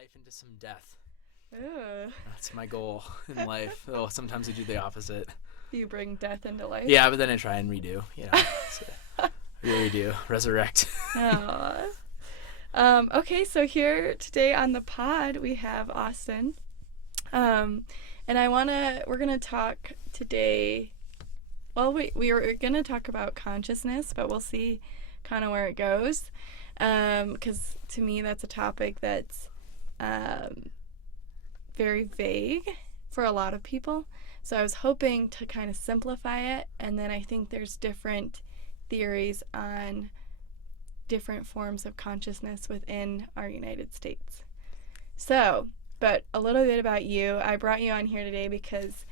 life into some death. Ugh. That's my goal in life. Oh, sometimes I do the opposite. You bring death into life? Yeah, but then I try and redo, so redo, resurrect. Aw. Okay, so here today on the pod we have Austin. And we're gonna talk today. Well, we were gonna talk about consciousness, but we'll see kind of where it goes. Because to me that's a topic that's very vague for a lot of people. So I was hoping to kind of simplify it, and then I think there's different theories on different forms of consciousness within our United States. So, but a little bit about you. I brought you on here today because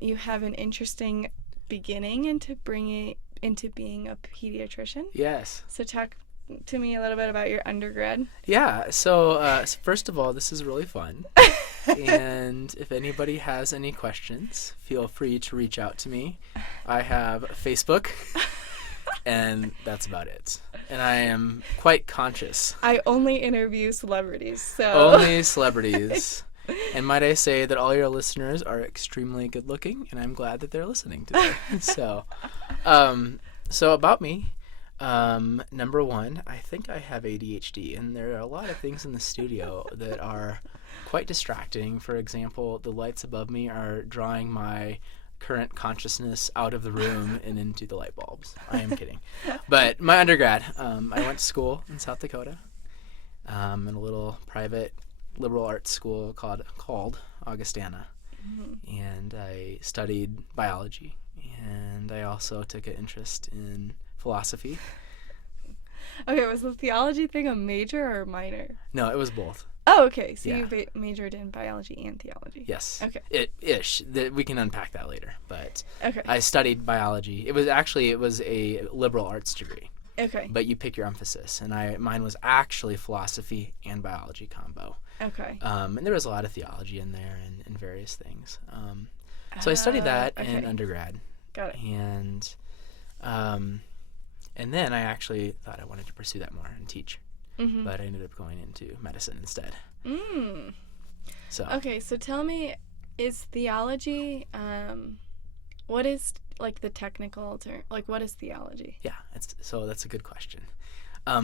you have an interesting beginning into being a pediatrician. Yes. So talk to me a little bit about your undergrad. Yeah, so first of all, this is really fun. And if anybody has any questions, feel free to reach out to me. I have Facebook, and that's about it. And I am quite conscious. I only interview celebrities, so... Only celebrities. And might I say that all your listeners are extremely good looking, and I'm glad that they're listening today. So about me. Number one, I think I have ADHD, and there are a lot of things in the studio that are quite distracting. For example, the lights above me are drawing my current consciousness out of the room and into the light bulbs. I am kidding. But my undergrad, I went to school in South Dakota, in a little private liberal arts school called Augustana. Mm-hmm. And I studied biology, and I also took an interest in philosophy. Okay, was the theology thing a major or a minor? No, it was both. Oh, okay. So Yeah. you majored in biology and theology. Yes. Okay. We can unpack that later. But okay. I studied biology. It was a liberal arts degree. Okay. But you pick your emphasis, and mine was actually philosophy and biology combo. Okay. And there was a lot of theology in there and various things. So I studied that in undergrad. Got it. And then I actually thought I wanted to pursue that more and teach. Mm-hmm. But I ended up going into medicine instead. So. Okay, so tell me, is theology, what is, like, the technical term? Like, what is theology? Yeah, that's a good question.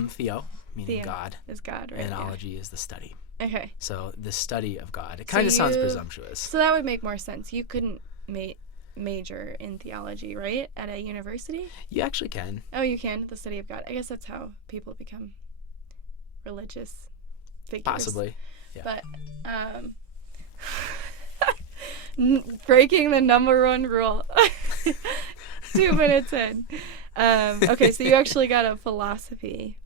Theo, meaning God. Is God, right? And ology is the study. Okay. So the study of God. It kind of sounds presumptuous. So that would make more sense. You couldn't major in theology, right? At a university? You actually can. Oh, you can? The study of God. I guess that's how people become religious figures. Possibly. Yeah. But breaking the number one rule. 2 minutes in. Okay, so you actually got a philosophy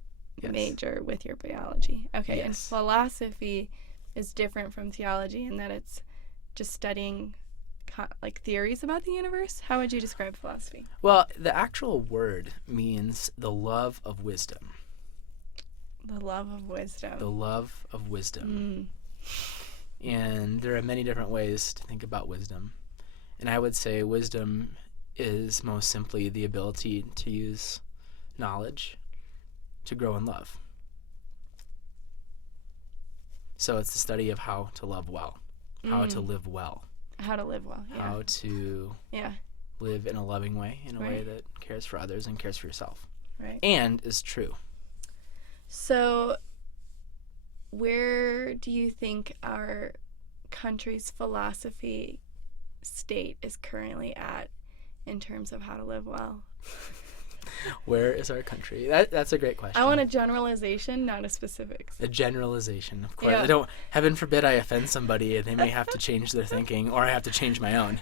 major with your biology. Okay, yes. And philosophy is different from theology in that it's just studying like theories about the universe. How would you describe philosophy? Well, the actual word means the love of wisdom. The love of wisdom. The love of wisdom. And there are many different ways to think about wisdom. And I would say wisdom is most simply the ability to use knowledge to grow in love. So it's the study of how to love well, how to live well. How to live well, yeah. How to live in a loving way, in a way that cares for others and cares for yourself. Right. And is true. So where do you think our country's philosophy state is currently at in terms of how to live well? Where is our country? That's a great question. I want a generalization, not a specifics. A generalization, of course. Yeah. Heaven forbid I offend somebody and they may have to change their thinking, or I have to change my own.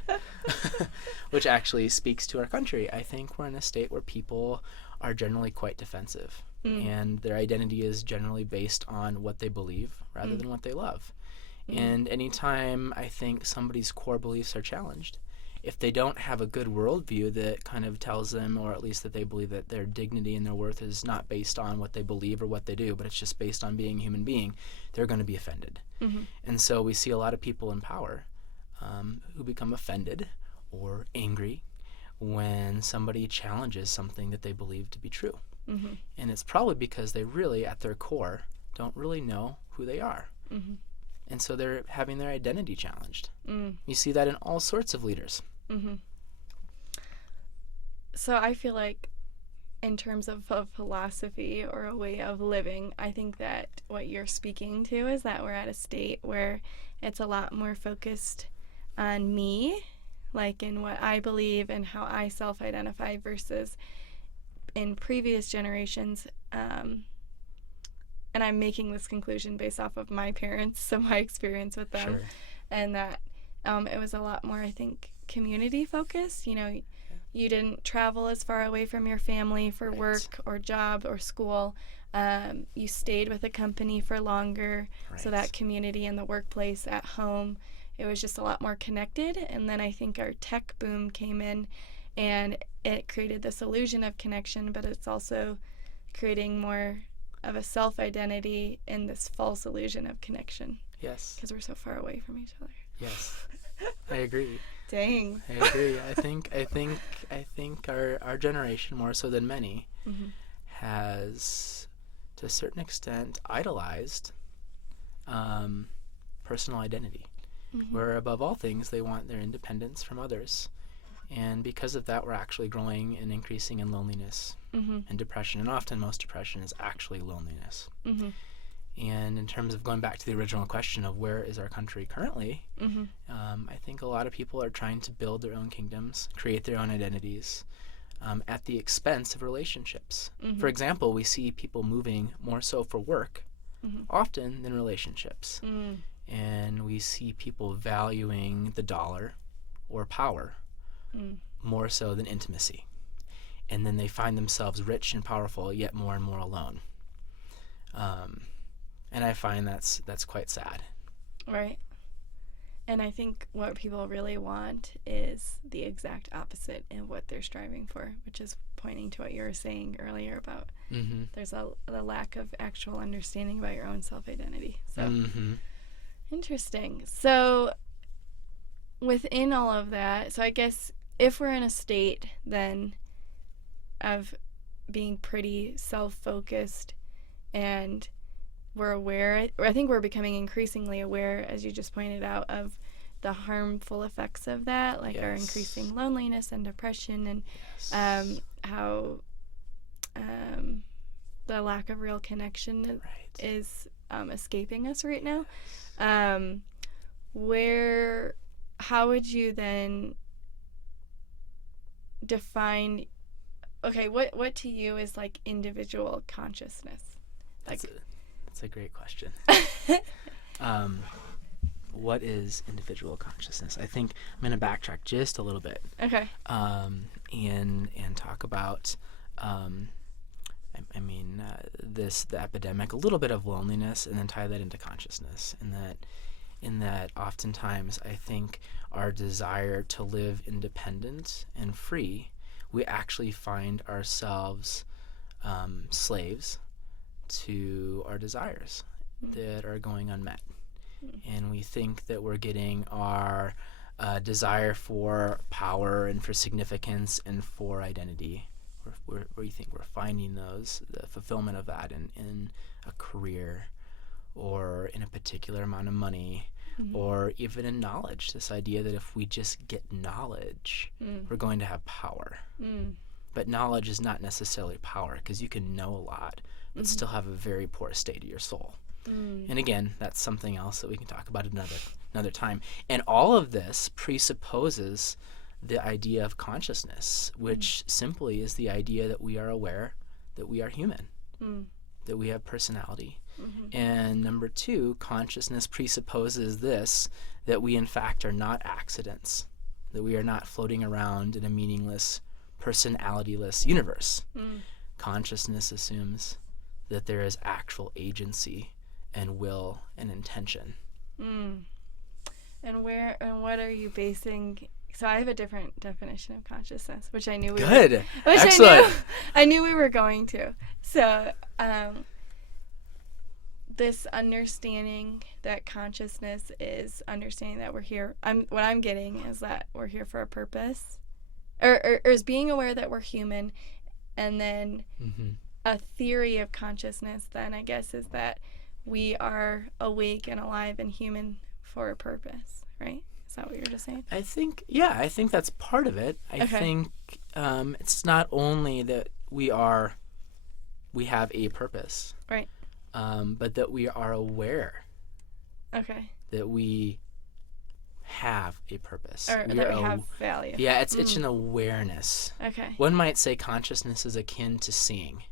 Which actually speaks to our country. I think we're in a state where people are generally quite defensive. And their identity is generally based on what they believe rather than what they love. And anytime I think somebody's core beliefs are challenged, if they don't have a good worldview that kind of tells them, or at least that they believe that their dignity and their worth is not based on what they believe or what they do, but it's just based on being a human being, they're going to be offended. And so we see a lot of people in power who become offended or angry when somebody challenges something that they believe to be true. And it's probably because they really, at their core, don't really know who they are. Mm-hmm. And so they're having their identity challenged. Mm. You see that in all sorts of leaders. Mm-hmm. So I feel like in terms of a philosophy or a way of living, I think that what you're speaking to is that we're at a state where it's a lot more focused on me, like in what I believe and how I self-identify, versus in previous generations. And I'm making this conclusion based off of my parents, so my experience with them. Sure. And that it was a lot more, I think, community focused. You know, you didn't travel as far away from your family for Right. work or job or school. You stayed with a company for longer, so Right. that community in the workplace, at home, it was just a lot more connected. And then I think our tech boom came in, and it created this illusion of connection, but it's also creating more of a self-identity in this false illusion of connection, Yes. because we're so far away from each other. Yes. I agree. Dang. I agree. I think our generation, more so than many, Mm-hmm. has, to a certain extent, idolized personal identity. Mm-hmm. Where above all things, they want their independence from others. And because of that, we're actually growing and increasing in loneliness Mm-hmm. and depression. And often most depression is actually loneliness. Mm-hmm. And in terms of going back to the original question of where is our country currently, Mm-hmm. I think a lot of people are trying to build their own kingdoms, create their own identities, at the expense of relationships. Mm-hmm. For example, we see people moving more so for work Mm-hmm. often than relationships. Mm. And we see people valuing the dollar or power Mm. more so than intimacy. And then they find themselves rich and powerful, yet more and more alone. And I find that's quite sad. Right. And I think what people really want is the exact opposite of what they're striving for, which is pointing to what you were saying earlier about Mm-hmm. there's a lack of actual understanding about your own self-identity. So Mm-hmm. interesting. So within all of that, so I guess if we're in a state then of being pretty self-focused and we're aware, or I think we're becoming increasingly aware, as you just pointed out, of the harmful effects of that, like our Yes. increasing loneliness and depression, and Yes. how the lack of real connection Right. is escaping us right now. How would you then define, okay, what to you is like individual consciousness? That's a great question. What is individual consciousness? I think I'm going to backtrack just a little bit. Okay. And talk about the epidemic, a little bit of loneliness, and then tie that into consciousness. In that oftentimes I think our desire to live independent and free, we actually find ourselves slaves to our desires that are going unmet. And we think that we're getting our desire for power and for significance and for identity, where we think we're finding the fulfillment of that in a career or in a particular amount of money, or even in knowledge. This idea that if we just get knowledge, we're going to have power. But knowledge is not necessarily power, because you can know a lot but still have a very poor state of your soul. And again, that's something else that we can talk about another time. And all of this presupposes the idea of consciousness, which simply is the idea that we are aware, that we are human, that we have personality. And number two, consciousness presupposes this, that we in fact are not accidents, that we are not floating around in a meaningless, personality-less universe. Consciousness assumes that there is actual agency and will and intention. And what are you basing? So I have a different definition of consciousness, which I knew Excellent. I knew we were going to. So this understanding that consciousness is understanding that we're here. What I'm getting is that we're here for a purpose, or is being aware that we're human, and then a theory of consciousness then I guess is that we are awake and alive and human for a purpose, right? Is that what you're just saying? I think that's part of it. I Okay. think it's not only that we have a purpose, Right. but that we are aware Okay. that we have a purpose. Or that we have value. Yeah, it's an awareness. Okay. One might say consciousness is akin to seeing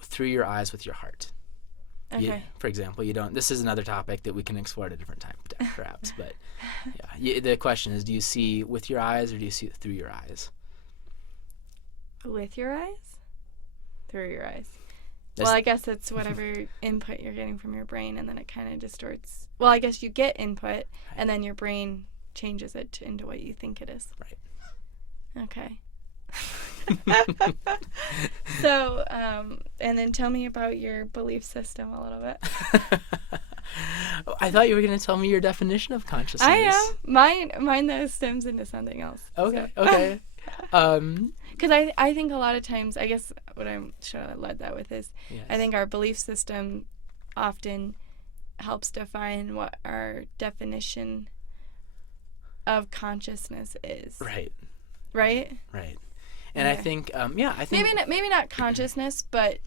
through your eyes with your heart. Okay. For example, this is another topic that we can explore at a different time, perhaps. But the question is, do you see with your eyes or do you see through your eyes? With your eyes? Through your eyes. Well, I guess it's whatever input you're getting from your brain, and then it kind of distorts. Well, I guess you get input, and then your brain changes it into what you think it is. Right. Okay. So, and then tell me about your belief system a little bit. I thought you were going to tell me your definition of consciousness. I am. Mine though stems into something else. Okay. So. Okay. Because I think a lot of times, I guess what I'm sure I led that with is, yes. I think our belief system often helps define what our definition of consciousness is. Right. Right? Right. And I think, I think maybe not consciousness, but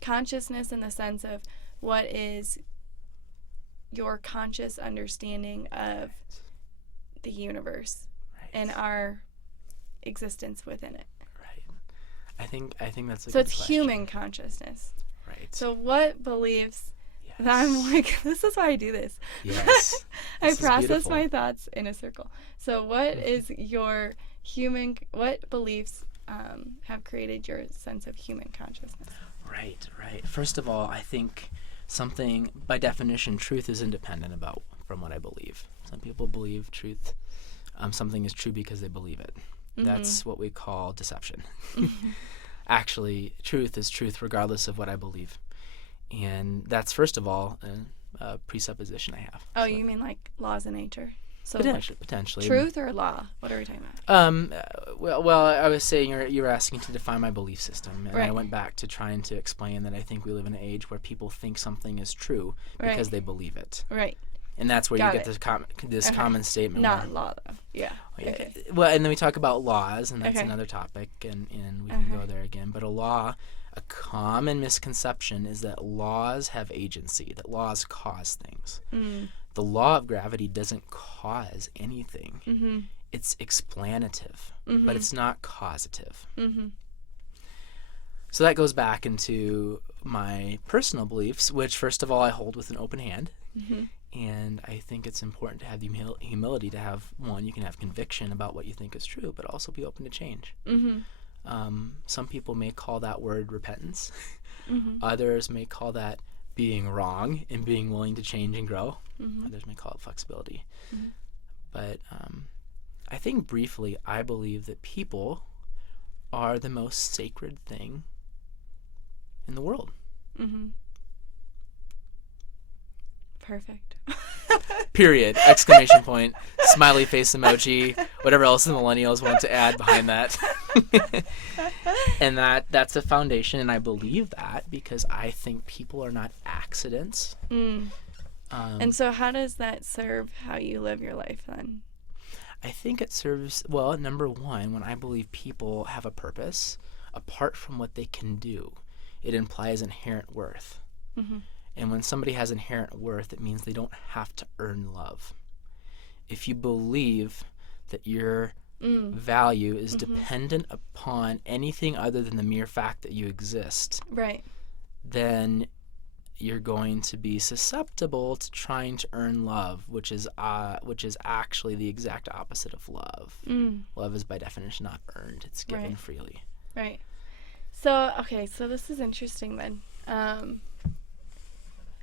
consciousness in the sense of what is your conscious understanding of the universe and our existence within it. Right. I think that's a so good it's question. human consciousness. Right. So what beliefs Yes. that I'm like, this is why I do this. Yes. I This is process beautiful. my thoughts in a circle. So what is your what beliefs have created your sense of human consciousness? Right. First of all, I think something, by definition, truth is independent from what I believe. Some people believe truth. Something is true because they believe it. Mm-hmm. That's what we call deception. Actually, truth is truth regardless of what I believe. And that's, first of all, a presupposition I have. Oh, you mean like laws of nature? So Potentially. Truth or law? What are we talking about? Well, I was saying you were asking to define my belief system, and Right. I went back to trying to explain that I think we live in an age where people think something is true because Right. they believe it. Right. And that's where Got you it. get this Okay. common statement. Not where, law, though. Yeah. Okay. Well, and then we talk about laws, and that's Okay. another topic, and we can go there again. But a common misconception is that laws have agency, that laws cause things. Mm. The law of gravity doesn't cause anything. Mm-hmm. It's explanative, Mm-hmm. but it's not causative. Mm-hmm. So that goes back into my personal beliefs, which, first of all, I hold with an open hand. Mm-hmm. And I think it's important to have the humility to have, one, you can have conviction about what you think is true, but also be open to change. Mm-hmm. Some people may call that word repentance. Mm-hmm. Others may call that being wrong and being willing to change and grow. Mm-hmm. Others may call it flexibility. Mm-hmm. But I think briefly, I believe that people are the most sacred thing in the world. Mm-hmm. Perfect. Period. Exclamation point. Smiley face emoji. Whatever else the millennials want to add behind that. And that's a foundation, and I believe that because I think people are not accidents. Mm. And so how does that serve how you live your life then? I think it serves, well, number one, when I believe people have a purpose, apart from what they can do, it implies inherent worth. Mm-hmm. And when somebody has inherent worth, it means they don't have to earn love. If you believe that your value is dependent upon anything other than the mere fact that you exist, Right. then you're going to be susceptible to trying to earn love, which is actually the exact opposite of love. Mm. Love is by definition not earned; it's given Right. freely. Right. So, okay, so this is interesting then.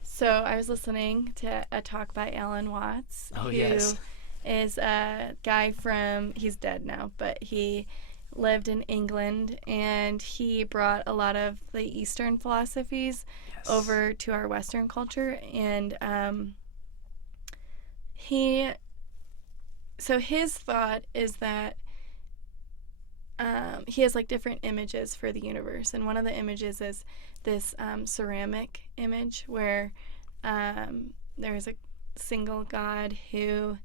So I was listening to a talk by Alan Watts, Oh, who yes. is a guy he's dead now, but he lived in England, and he brought a lot of the Eastern philosophies Yes. over to our Western culture, and his thought is that he has like different images for the universe, and one of the images is this ceramic image where there's a single God who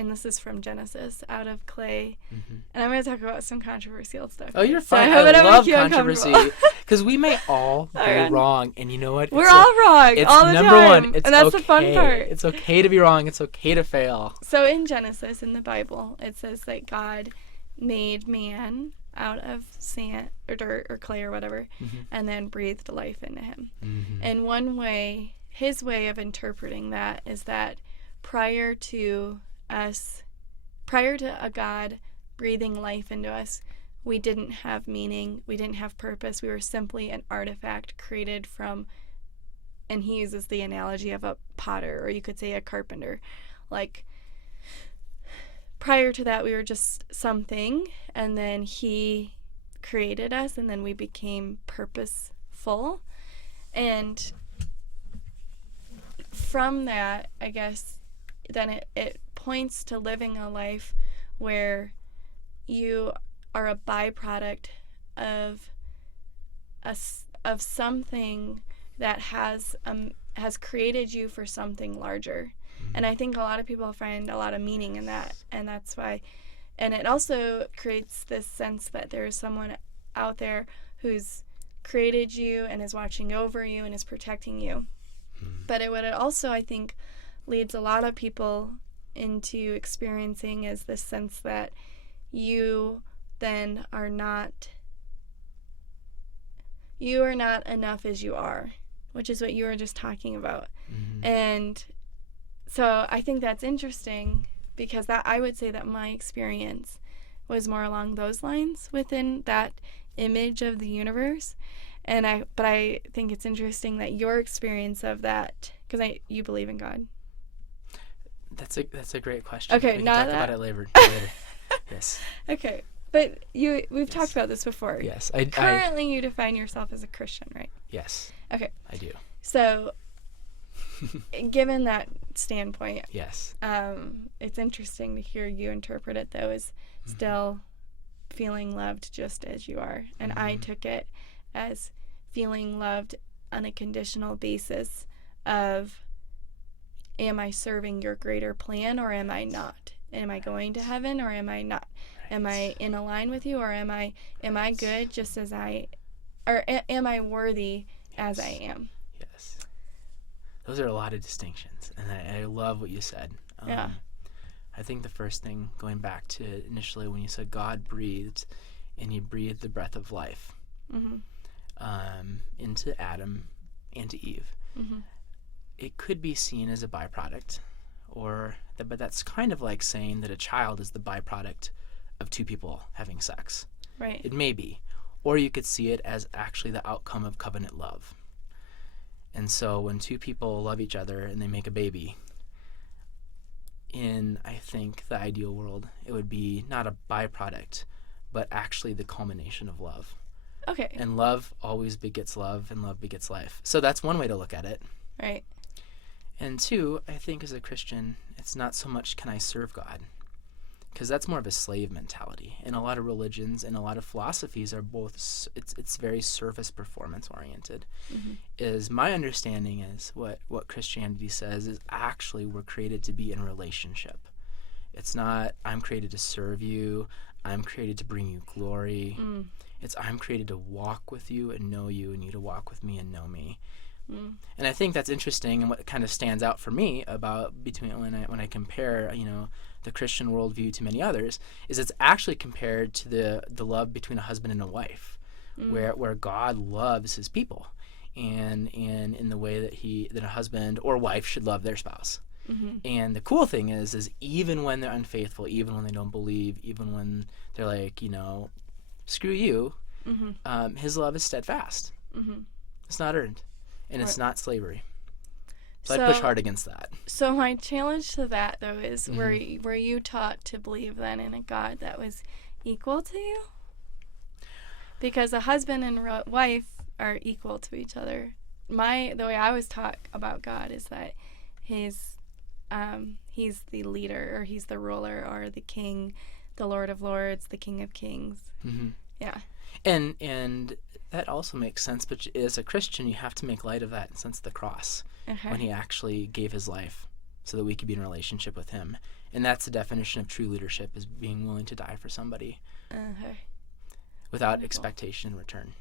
and this is from Genesis, out of clay. And I'm going to talk about some controversial stuff. Oh, you're So fine. hope I don't love make you controversy uncomfortable. because we may all be right. wrong, and you know what? We're all wrong It's all the number time, one. It's and that's okay. the fun part. It's okay to be wrong. It's okay to fail. So in Genesis, in the Bible, it says that God made man out of sand or dirt or clay or whatever, and then breathed life into him. And one way, his way of interpreting that is that prior to a God breathing life into us, we didn't have meaning, we didn't have purpose, we were simply an artifact created from, and he uses the analogy of a potter, or you could say a carpenter. Like, prior to that, we were just something, and then he created us, and then we became purposeful. And from that, I guess, then it points to living a life where you are a byproduct of something that has created you for something larger. And I think a lot of people find a lot of meaning in that, and that's why. And it also creates this sense that there is someone out there who's created you and is watching over you and is protecting you. But what it also, I think, leads a lot of people into experiencing is this sense that you then are not enough as you are, which is what you were just talking about. And so I think that's interesting, because that, I would say that my experience was more along those lines within that image of the universe. But I think it's interesting that your experience of that, because you believe in God. That's a great question. Okay, we can not talk that. about it later. Yes. Okay, but we've talked about this before. Yes, Currently, you define yourself as a Christian, right? Yes. Okay. I do. So, given that standpoint, yes, it's interesting to hear you interpret it, though, as still feeling loved just as you are. And I took it as feeling loved on a conditional basis of, am I serving your greater plan or am I not? Am I going to heaven or am I not? Right. Am I in a line with you, or am I good just as am I worthy as I am? Yes. Those are a lot of distinctions, and I love what you said. Yeah. I think the first thing, going back to initially when you said God breathed, and he breathed the breath of life into Adam and to Eve. It could be seen as a byproduct, but that's kind of like saying that a child is the byproduct of two people having sex. Right. It may be. Or you could see it as actually the outcome of covenant love. And so when two people love each other and they make a baby, in, I think, the ideal world, it would be not a byproduct, but actually the culmination of love. Okay. And love always begets love, and love begets life. So that's one way to look at it. Right. And two, I think as a Christian, it's not so much can I serve God, because that's more of a slave mentality. And a lot of religions and a lot of philosophies are both, it's very service performance oriented. Is my understanding is what Christianity says is actually we're created to be in relationship. It's not I'm created to serve you, I'm created to bring you glory. It's I'm created to walk with you and know you, and you to walk with me and know me. And I think that's interesting, and what kind of stands out for me about between when I compare, the Christian worldview to many others, is it's actually compared to the love between a husband and a wife, where God loves his people, and in the way that a husband or wife should love their spouse. And the cool thing is even when they're unfaithful, even when they don't believe, even when they're like, screw you, his love is steadfast. It's not earned. And it's not slavery. So I push hard against that. So my challenge to that, though, is were you taught to believe then in a God that was equal to you? Because a husband and wife are equal to each other. The way I was taught about God is that he's the leader, or he's the ruler, or the king the Lord of Lords, the King of Kings. Mm-hmm. Yeah. And that also makes sense, but as a Christian, you have to make light of that in the sense of the cross, Okay. when he actually gave his life so that we could be in a relationship with him. And that's the definition of true leadership, is being willing to die for somebody Okay. without expectation in return.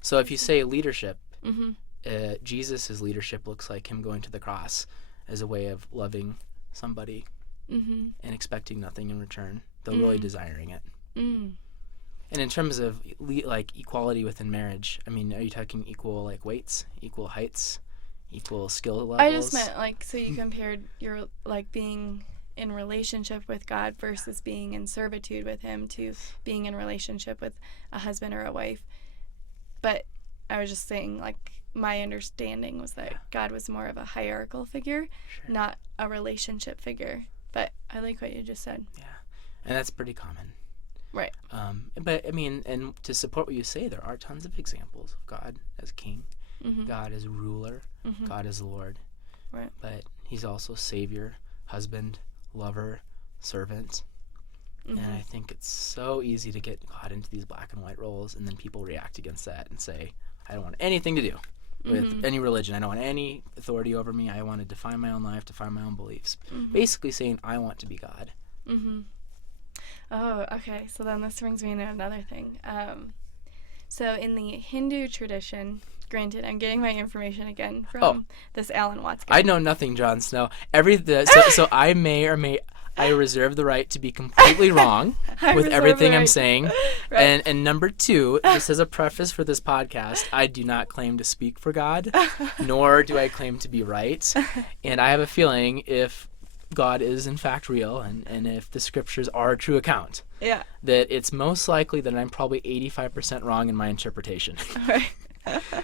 So if you say leadership, Mm-hmm. Jesus' leadership looks like him going to the cross as a way of loving somebody Mm-hmm. and expecting nothing in return, though really desiring it. Mm. And in terms of like equality within marriage, I mean, are you talking equal like weights, equal heights, equal skill levels? I just meant like, so you compared your like being in relationship with God versus being in servitude with him to being in relationship with a husband or a wife. But I was just saying, like, my understanding was that God was more of a hierarchical figure, not a relationship figure. But I like what you just said. Yeah, and that's pretty common. Right. But I mean, and to support what you say, there are tons of examples of God as king, Mm-hmm. God as ruler, Mm-hmm. God as Lord. Right. But he's also Savior, husband, lover, servant. Mm-hmm. And I think it's so easy to get caught into these black and white roles, and then people react against that and say, I don't want anything to do with any religion. I don't want any authority over me. I want to define my own life, define my own beliefs. Mm-hmm. Basically saying, I want to be God. Mm-hmm. Oh, okay. So then this brings me into another thing. So in the Hindu tradition, granted, I'm getting my information again from this Alan Watts guy. I know nothing, Jon Snow. So I may or may... I reserve the right to be completely wrong with everything I'm saying. Right. And number two, just as a preface for this podcast, I do not claim to speak for God, nor do I claim to be right. And I have a feeling if God is in fact real, and if the scriptures are a true account, that it's most likely that I'm probably 85% wrong in my interpretation. Right.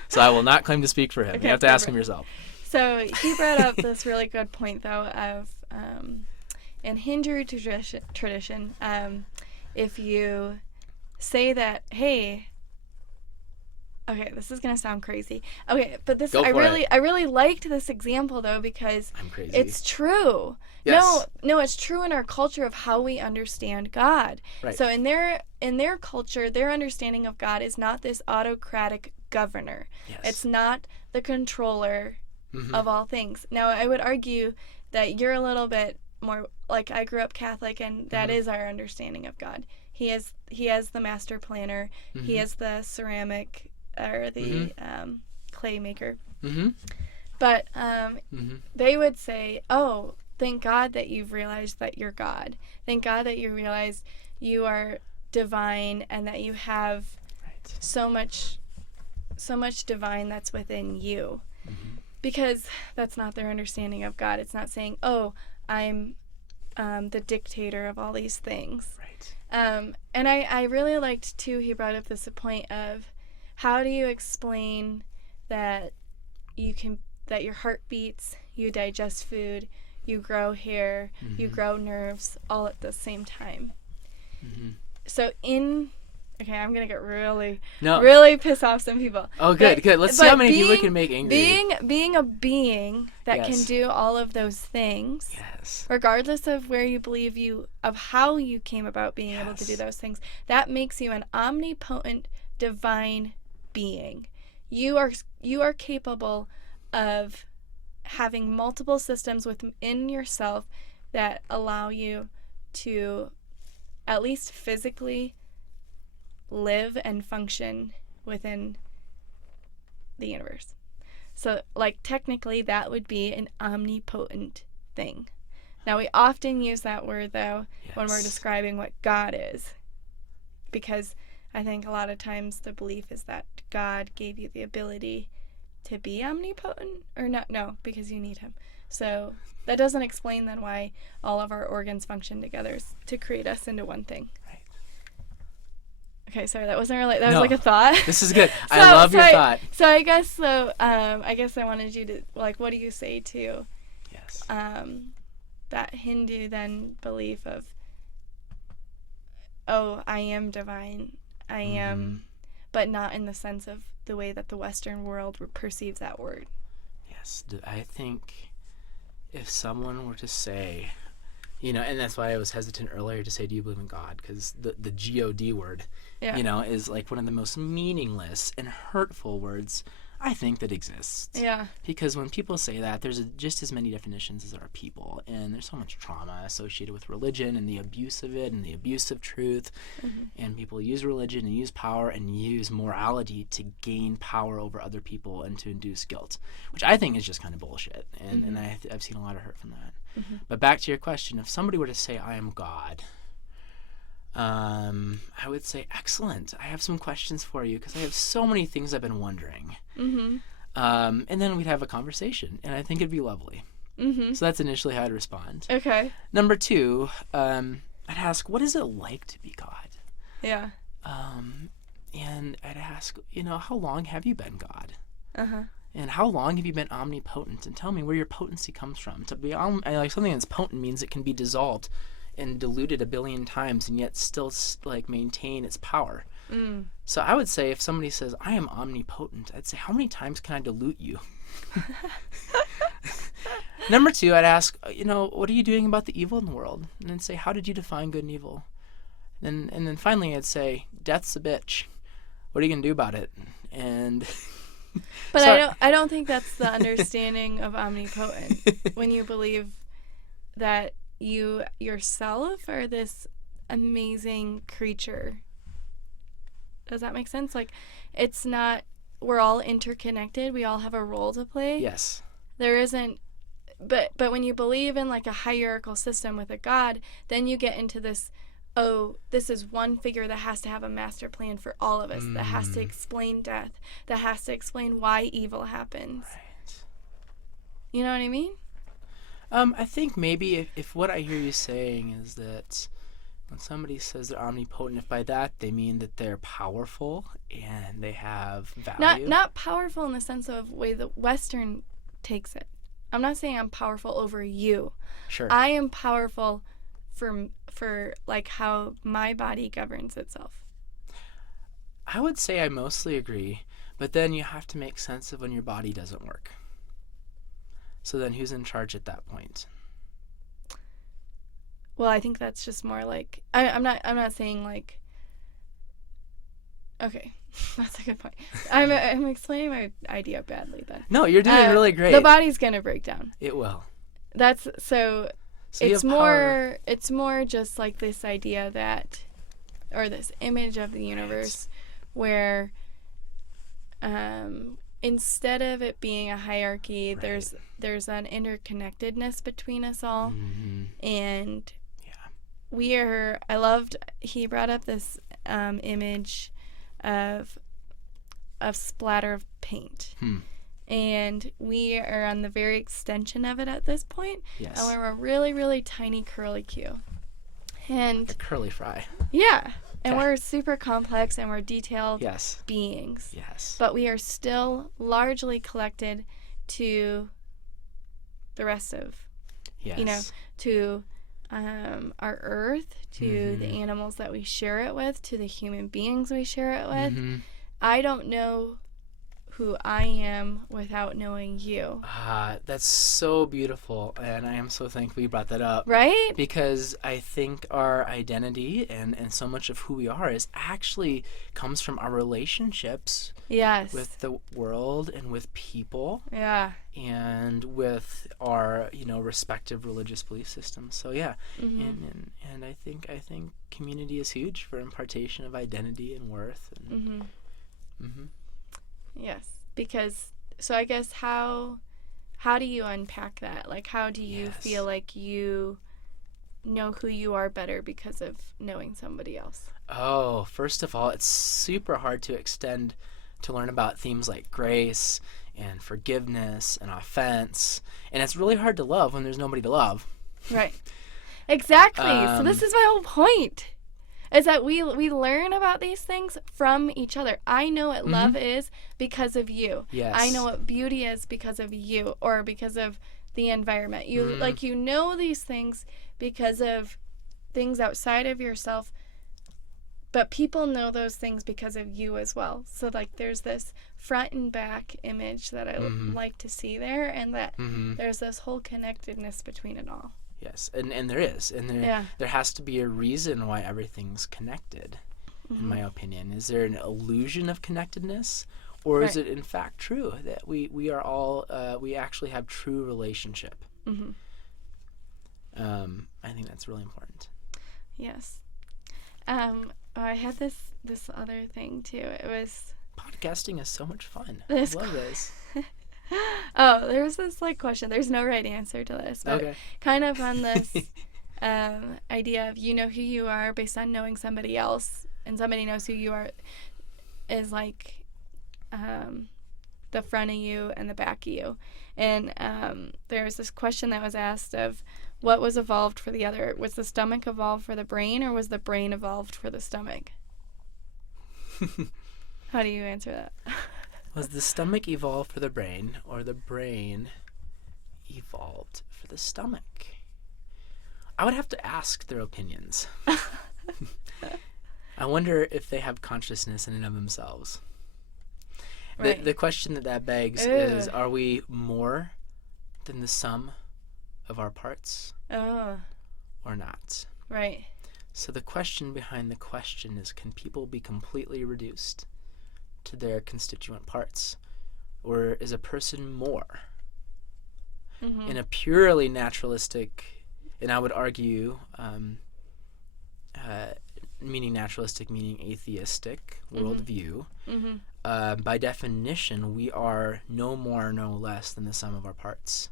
So I will not claim to speak for him. Okay, you have to ask him yourself. So he brought up this really good point, though, of... in Hindu tradition, if you say that, hey, okay, this is gonna sound crazy. Okay, but this I really liked this example though, because I'm crazy. It's true. Yes. No, it's true in our culture of how we understand God. Right. So in their culture, their understanding of God is not this autocratic governor. Yes. It's not the controller of all things. Now, I would argue that you're a little bit more, like, I grew up Catholic, and that is our understanding of God. He is the master planner. He is the ceramic or the clay maker. But they would say, oh, thank God that you've realized that you're God. Thank God that you realize you are divine and that you have so much divine that's within you. Because that's not their understanding of God. It's not saying, oh, I'm the dictator of all these things. Right. And I really liked, too, he brought up this point of how do you explain that that your heart beats, you digest food, you grow hair, you grow nerves, all at the same time. So okay, I'm going to get really piss off some people. Oh, good. Let's see how many people we can make angry. Being a being that can do all of those things, regardless of where you believe of how you came about being able to do those things, that makes you an omnipotent, divine being. You are capable of having multiple systems within yourself that allow you to at least physically live and function within the universe. So, like, technically that would be an omnipotent thing. Now, we often use that word, though, when we're describing what God is, because I think a lot of times the belief is that God gave you the ability to be omnipotent, or not, no, because you need him. So that doesn't explain then why all of our organs function together to create us into one thing. Okay, sorry, that wasn't really, that was like a thought. This is good. I love your thought. So I guess I wanted you to, like, what do you say to that Hindu then belief of, oh, I am divine, I am, but not in the sense of the way that the Western world perceives that word. Yes, I think if someone were to say And that's why I was hesitant earlier to say, do you believe in God? Because the God word, Yeah. is like one of the most meaningless and hurtful words I think that exists. Yeah. Because when people say that, there's just as many definitions as there are people. And there's so much trauma associated with religion and the abuse of it and the abuse of truth. Mm-hmm. And people use religion and use power and use morality to gain power over other people and to induce guilt, which I think is just kind of bullshit. And I've seen a lot of hurt from that. Mm-hmm. But back to your question, if somebody were to say, I am God, I would say, excellent. I have some questions for you because I have so many things I've been wondering. Mm-hmm. And then we'd have a conversation, and I think it'd be lovely. Mm-hmm. So that's initially how I'd respond. Okay. Number 2, I'd ask, what is it like to be God? Yeah. And I'd ask, how long have you been God? Uh-huh. And how long have you been omnipotent? And tell me where your potency comes from. To be like something that's potent means it can be dissolved and diluted 1 billion times and yet still like maintain its power. So I would say if somebody says, I am omnipotent, I'd say, how many times can I dilute you? Number 2, I'd ask, what are you doing about the evil in the world? And then say, how did you define good and evil? And then finally I'd say, death's a bitch. What are you going to do about it? And but so, I don't think that's the understanding of omnipotent. When you believe that you yourself are this amazing creature. Does that make sense? Like, it's not, we're all interconnected. We all have a role to play. Yes. There isn't, but when you believe in like a hierarchical system with a God, then you get into this, this is one figure that has to have a master plan for all of us, that has to explain death, that has to explain why evil happens. Right. You know what I mean? I think maybe if what I hear you saying is that when somebody says they're omnipotent, if by that they mean that they're powerful and they have value. Not powerful in the sense of way the Western takes it. I'm not saying I'm powerful over you. Sure. I am powerful for like how my body governs itself. I would say I mostly agree, but then you have to make sense of when your body doesn't work. So then who's in charge at that point? Well, I think that's just more like I'm not saying like, okay, that's a good point. I'm explaining my idea badly then. No, you're doing really great. The body's gonna break down. It will. That's so it's more just like this idea that, or this image of the universe, where instead of it being a hierarchy, there's an interconnectedness between us all. And he brought up this image of splatter of paint. And we are on the very extension of it at this point. Yes. And we're a really, really tiny curlicue. And a curly fry. Yeah. And Okay. we're super complex and we're detailed Yes. beings. Yes. But we are still largely collected to the rest of, Yes. to our earth, to the animals that we share it with, to the human beings we share it with. I don't know who I am without knowing you. That's so beautiful, and I am so thankful you brought that up. Right? Because I think our identity and so much of who we are is actually comes from our relationships Yes. with the world and with people. Yeah. And with our, respective religious belief systems. So yeah, and I think community is huge for impartation of identity and worth. And, Yes, because so I guess how do you unpack that? Like, how do you feel like you know who you are better because of knowing somebody else? Oh, first of all, it's super hard to learn about themes like grace and forgiveness and offense, and it's really hard to love when there's nobody to love. Right. Exactly. So this is my whole point. Is that we learn about these things from each other. I know what love is because of you. Yes. I know what beauty is because of you, or because of the environment. You know these things because of things outside of yourself, but people know those things because of you as well. So like there's this front and back image that I like to see there, and that there's this whole connectedness between it all. Yes, and there is, and there has to be a reason why everything's connected. In my opinion, is there an illusion of connectedness, or is it in fact true that we are all we actually have true relationship? I think that's really important. Yes. I had this other thing too. It was podcasting is so much fun. I love this. Oh, there was this question. There's no right answer to this, but kind of on this idea of you know who you are based on knowing somebody else, and somebody knows who you are is like the front of you and the back of you. And there was this question that was asked of what was evolved for the other. Was the stomach evolved for the brain, or was the brain evolved for the stomach? How do you answer that? Was the stomach evolved for the brain, or the brain evolved for the stomach? I would have to ask their opinions. I wonder if they have consciousness in and of themselves. Right. The question that begs is, are we more than the sum of our parts? Or not? Right. So the question behind the question is, can people be completely reduced to their constituent parts? Or is a person more? In a purely naturalistic, and I would argue, meaning naturalistic, meaning atheistic worldview, by definition, we are no more, no less than the sum of our parts.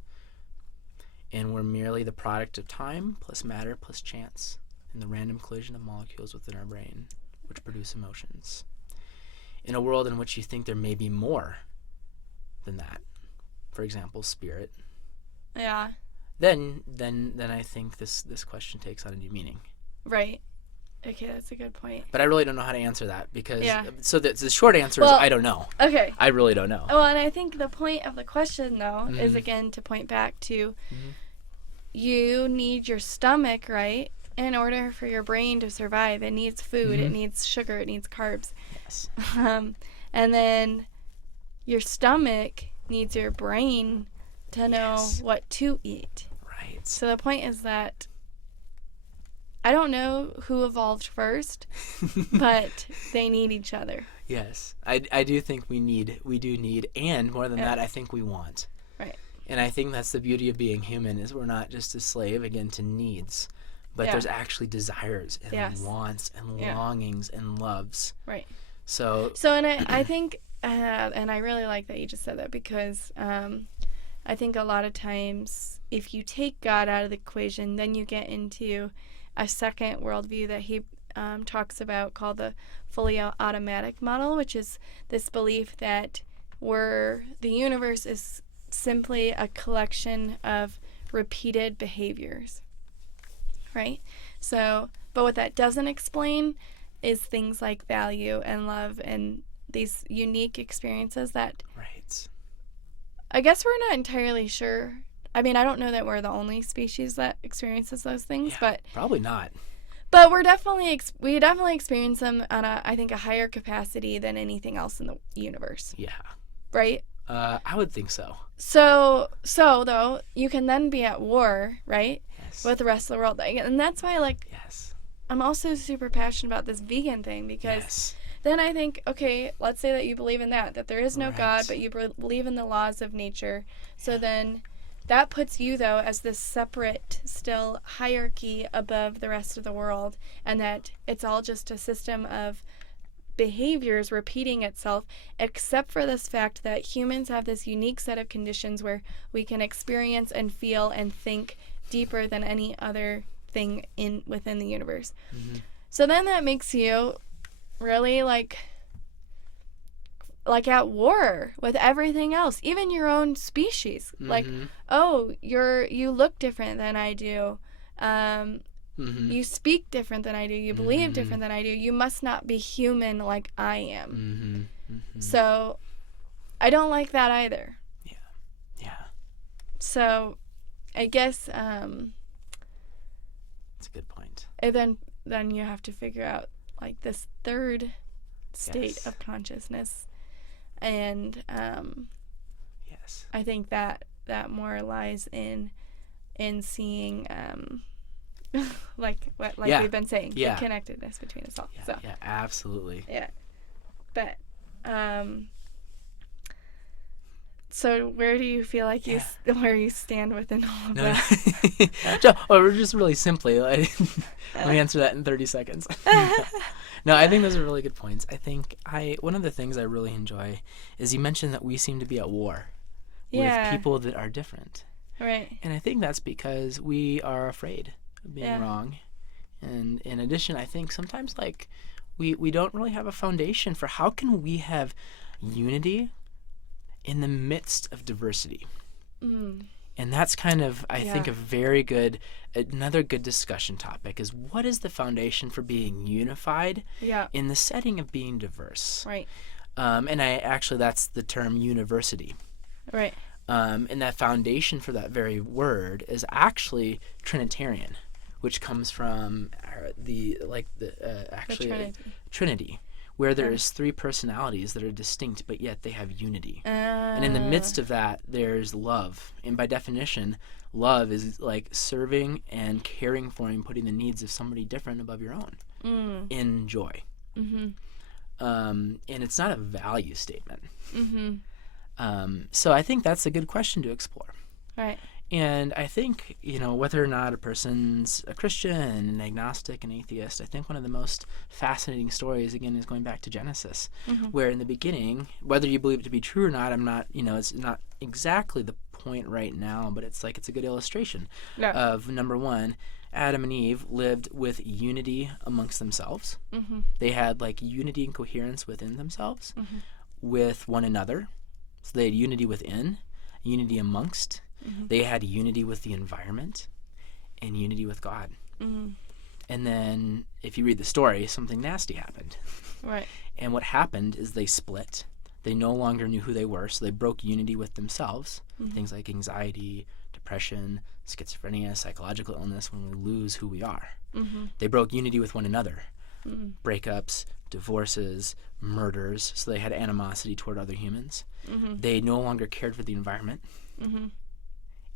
And we're merely the product of time plus matter plus chance and the random collision of molecules within our brain, which produce emotions. In a world in which you think there may be more than that, for example, spirit, then I think this question takes on a new meaning. Right. Okay, that's a good point. But I really don't know how to answer that because so the short answer is I don't know. Okay. I really don't know. Well, and I think the point of the question though is again to point back to you need your stomach, right? In order for your brain to survive, it needs food, it needs sugar, it needs carbs. Yes. And then your stomach needs your brain to know what to eat. Right. So the point is that I don't know who evolved first, but they need each other. Yes. I do think we do need, and more than that, I think we want. Right. And I think that's the beauty of being human, is we're not just a slave, again, to needs, but there's actually desires and wants and longings and loves. Right. So and I think, and I really like that you just said that, because I think a lot of times if you take God out of the equation, then you get into a second worldview that he talks about called the fully automatic model, which is this belief that the universe is simply a collection of repeated behaviors, right? So, but what that doesn't explain is things like value and love and these unique experiences that I guess we're not entirely sure. I mean, I don't know that we're the only species that experiences those things, but probably not. But we definitely experience them on I think a higher capacity than anything else in the universe. Yeah. Right? I would think so. So though, you can then be at war, right? Yes. With the rest of the world. And that's why, I'm also super passionate about this vegan thing, because then I think, okay, let's say that you believe in that there is no God, but you believe in the laws of nature. So then that puts you, though, as this separate, still hierarchy above the rest of the world, and that it's all just a system of behaviors repeating itself, except for this fact that humans have this unique set of conditions where we can experience and feel and think deeper than any other thing within the universe. So then that makes you really like at war with everything else, even your own species. Like, oh, you look different than I do. You speak different than I do. You believe different than I do. You must not be human like I am. So I don't like that either. Yeah. So I guess that's a good point. And then you have to figure out like this third state of consciousness. And I think that more lies in in seeing like Yeah. we've been saying, Yeah. the connectedness between us all. Yeah, So yeah, absolutely. yeah. But so where do you feel like where you stand within all of No, that? no. Or just really simply, let me answer that in 30 seconds. No, I think those are really good points. I think one of the things I really enjoy is you mentioned that we seem to be at war with people that are different. Right. And I think that's because we are afraid of being wrong. And in addition, I think sometimes like we don't really have a foundation for how can we have unity in the midst of diversity. And that's kind of, I think, another good discussion topic is what is the foundation for being unified in the setting of being diverse? Right. And that's the term university. Right. And that foundation for that very word is actually Trinitarian, which comes from Trinity, where there is three personalities that are distinct, but yet they have unity. And in the midst of that, there's love. And by definition, love is like serving and caring for and putting the needs of somebody different above your own in joy. And it's not a value statement. So I think that's a good question to explore. Right. And I think, whether or not a person's a Christian, an agnostic, an atheist, I think one of the most fascinating stories, again, is going back to Genesis, where in the beginning, whether you believe it to be true or not, it's not exactly the point right now, but it's a good illustration of, number one, Adam and Eve lived with unity amongst themselves. They had unity and coherence within themselves, with one another. So they had unity within, unity amongst. They had unity with the environment and unity with God. And then if you read the story, something nasty happened. Right. And what happened is they split. They no longer knew who they were, so they broke unity with themselves. Things like anxiety, depression, schizophrenia, psychological illness, when we lose who we are. They broke unity with one another. Breakups, divorces, murders, so they had animosity toward other humans. They no longer cared for the environment.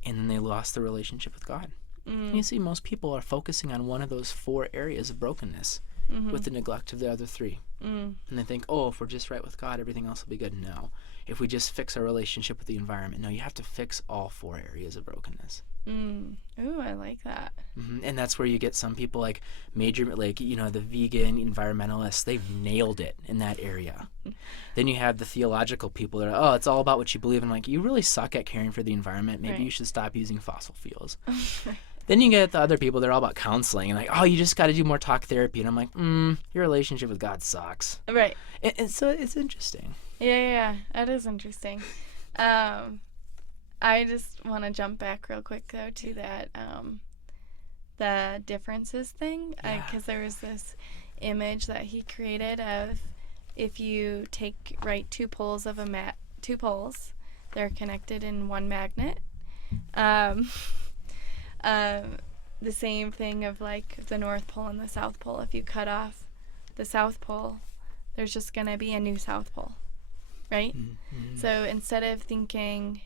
And then they lost their relationship with God. And you see, most people are focusing on one of those four areas of brokenness with the neglect of the other three. And they think, if we're just right with God, everything else will be good. No. If we just fix our relationship with the environment, no, you have to fix all four areas of brokenness. Ooh, I like that. And that's where you get some people the vegan environmentalists, they've nailed it in that area. Then you have the theological people that are, it's all about what you believe. And you really suck at caring for the environment. Maybe you should stop using fossil fuels. Then you get the other people that are all about counseling and you just got to do more talk therapy. And I'm like, your relationship with God sucks. Right. And so it's interesting. Yeah, that is interesting. I just want to jump back real quick, though, to that, the differences thing, because there was this image that he created of if you write two poles of two poles, they're connected in one magnet. The same thing of the North Pole and the South Pole. If you cut off the South Pole, there's just going to be a new South Pole, right? So instead of thinking...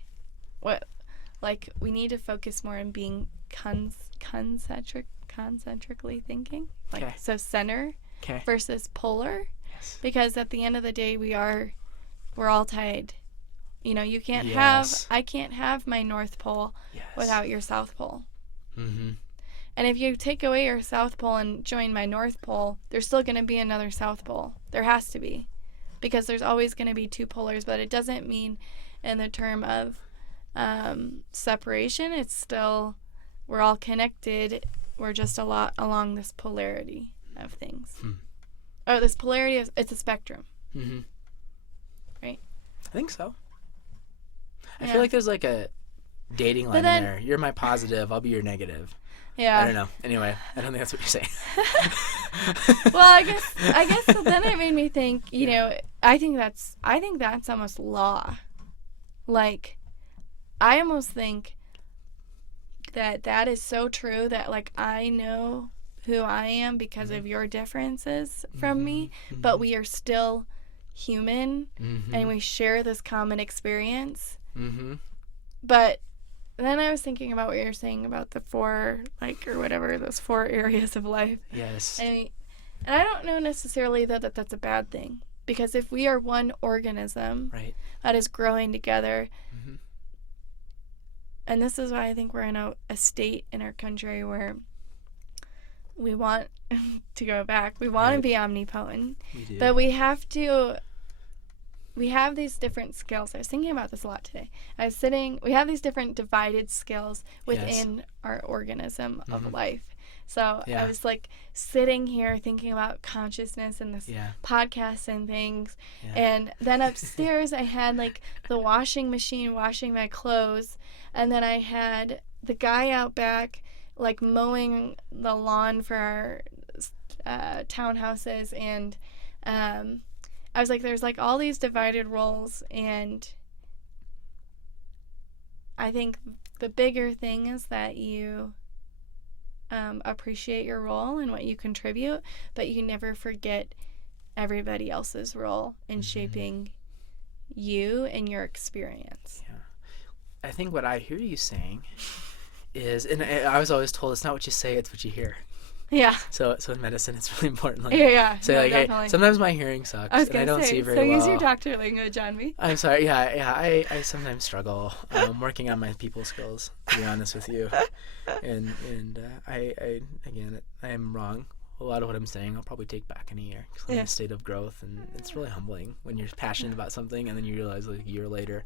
we need to focus more on being concentrically thinking. So center versus polar. Yes. Because at the end of the day, we're all tied. You can't I can't have my North Pole without your South Pole. And if you take away your South Pole and join my North Pole, there's still going to be another South Pole. There has to be. Because there's always going to be two polars, but it doesn't mean in the term of separation. It's still, we're all connected. We're just a lot along this polarity of things. This polarity of, it's a spectrum. Right? I think so. I feel like there's a dating line in there. You're my positive, I'll be your negative. Yeah. I don't know. Anyway, I don't think that's what you're saying. Well, I guess then it made me think, I think that's almost law. I almost think that is so true that I know who I am because of your differences from me, but we are still human and we share this common experience. But then I was thinking about what you're saying about the 4, like, or whatever, those 4 areas of life. Yes. And I don't know necessarily that that's a bad thing, because if we are one organism Right. that is growing together, Mm-hmm. and this is why I think we're in a state in our country where we want to go back. We want to be omnipotent, We do. but we have these different skills. I was thinking about this a lot today. We have these different divided skills within our organism of life. So I was like sitting here thinking about consciousness and this podcast and things. Yeah. And then upstairs I had like the washing machine washing my clothes. And then I had the guy out back like mowing the lawn for our townhouses. And I was like, there's like all these divided roles. And I think the bigger thing is that you appreciate your role and what you contribute, but you never forget everybody else's role in shaping you and your experience. Yeah. I think what I hear you saying is, and I was always told, it's not what you say, it's what you hear. Yeah. So in medicine, it's really important. Like, So like, definitely. hey, sometimes my hearing sucks, and I don't see very well. So use your doctor language on me. I'm sorry. Yeah. I sometimes struggle working on my people skills, to be honest with you. And I am wrong. A lot of what I'm saying I'll probably take back in a year, because I'm in a state of growth, and it's really humbling when you're passionate about something and then you realize like a year later,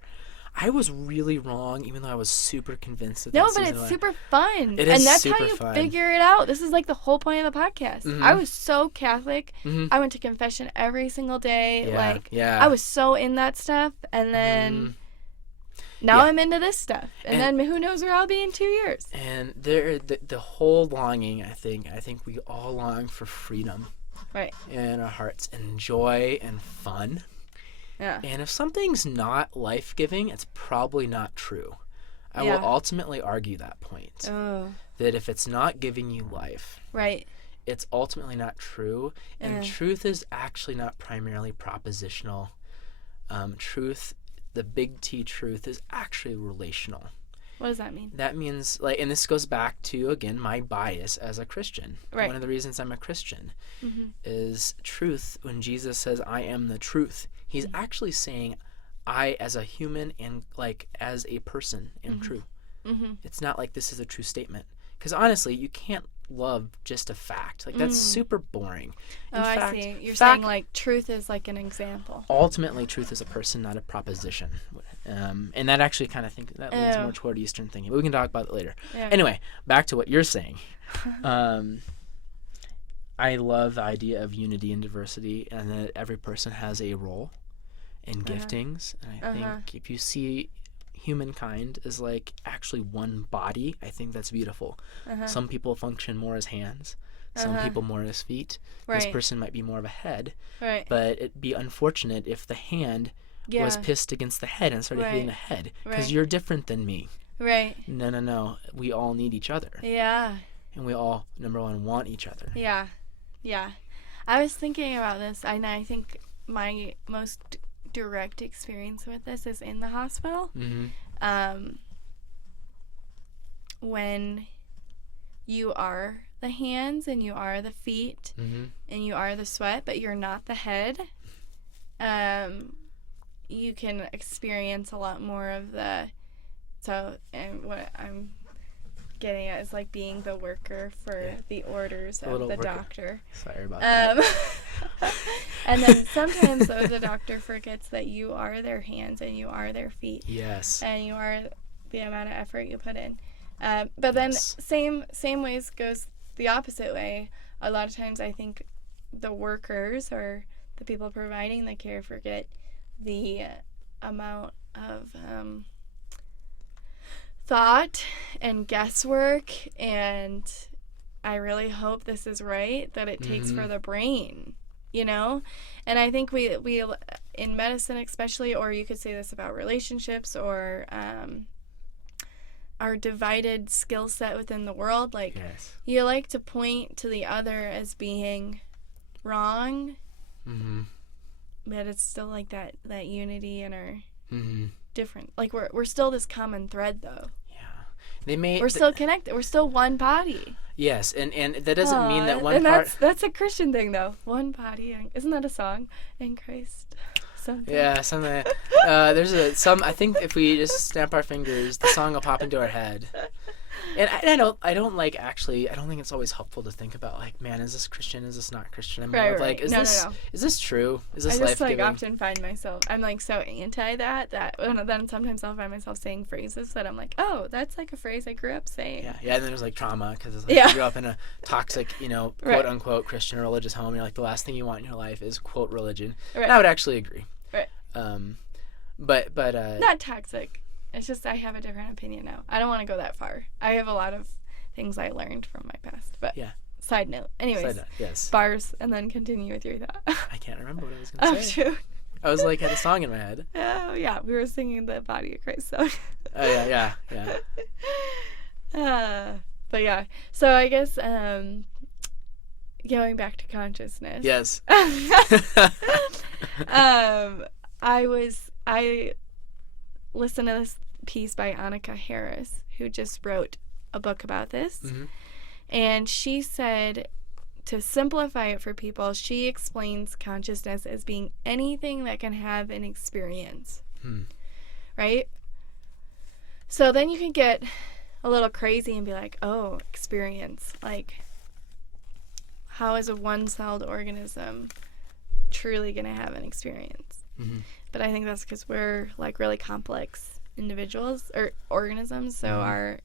I was really wrong, even though I was super convinced that No, but it's super fun. It is and that's super how you fun. figure it out. This is like the whole point of the podcast. Mm-hmm. I was so Catholic. Mm-hmm. I went to confession every single day. Yeah. I was so in that stuff, and then now I'm into this stuff. And then who knows where I'll be in 2 years. And the whole longing, I think we all long for freedom. Right. In our hearts, and joy and fun. Yeah. And if something's not life-giving, it's probably not true. I will ultimately argue that point. Oh. That if it's not giving you life, right, it's ultimately not true. And truth is actually not primarily propositional. Truth, the big T truth, is actually relational. What does that mean? That means, like, and this goes back to, again, my bias as a Christian. Right. One of the reasons I'm a Christian is truth. When Jesus says, I am the truth, he's actually saying, I as a human and, like, as a person am true. It's not like this is a true statement. Because, honestly, you can't love just a fact. Like, that's super boring. In fact, I see. You're saying, like, truth is like an example. Ultimately, truth is a person, not a proposition. And that actually kind of that leans more toward Eastern thinking. But we can talk about it later. Yeah. Anyway, back to what you're saying. I love the idea of unity and diversity, and that every person has a role and giftings. And I think if you see humankind as like actually one body, I think that's beautiful. Some people function more as hands, some people more as feet. This person might be more of a head, but it'd be unfortunate if the hand was pissed against the head and started hitting the head, because you're different than me. No, we all need each other. And we all, number one, want each other. I was thinking about this, and I think my most direct experience with this is in the hospital. When you are the hands and you are the feet and you are the sweat, but you're not the head, you can experience a lot more of and what I'm getting at is like being the worker for the orders of the doctor. Sorry about that. And then sometimes though the doctor forgets that you are their hands and you are their feet. Yes. And you are the amount of effort you put in. But then same ways goes the opposite way. A lot of times I think the workers or the people providing the care forget the amount of thought and guesswork, and I really hope this is right, that it takes for the brain, you know? And I think we in medicine especially, or you could say this about relationships or our divided skill set within the world, like you like to point to the other as being wrong, but it's still like that unity in our different, like we're still this common thread though. We're still connected. We're still one body. Yes, and that doesn't mean that one part. That's a Christian thing, though. One body. Isn't that a song? In Christ. Something. Yeah, something. There's I think if we just snap our fingers, the song will pop into our head. And I don't think it's always helpful to think about, like, man, is this Christian? Is this not Christian? I'm more of like, is this true? Is this life giving? I just often find myself, I'm like so anti that then sometimes I'll find myself saying phrases that I'm like, oh, that's like a phrase I grew up saying. Yeah, and then there's like trauma because it's like you grew up in a toxic, quote unquote Christian or religious home. You're like, the last thing you want in your life is quote religion. Right. And I would actually agree. Right. But not toxic. It's just I have a different opinion now. I don't want to go that far. I have a lot of things I learned from my past. But yeah. Side note. Anyways. Yes. Bars, and then continue with your thought. I can't remember what I was going to say. Oh, shoot. I was like, had a song in my head. Oh, yeah. We were singing the Body of Christ song. Oh, yeah. But yeah. So I guess going back to consciousness. Yes. I listened to this piece by Annika Harris, who just wrote a book about this. Mm-hmm. And she said, to simplify it for people, she explains consciousness as being anything that can have an experience. Right? So then you can get a little crazy and be like, oh, experience. Like, how is a one-celled organism truly going to have an experience? Mm-hmm. But I think that's because we're like really complex individuals or organisms, so our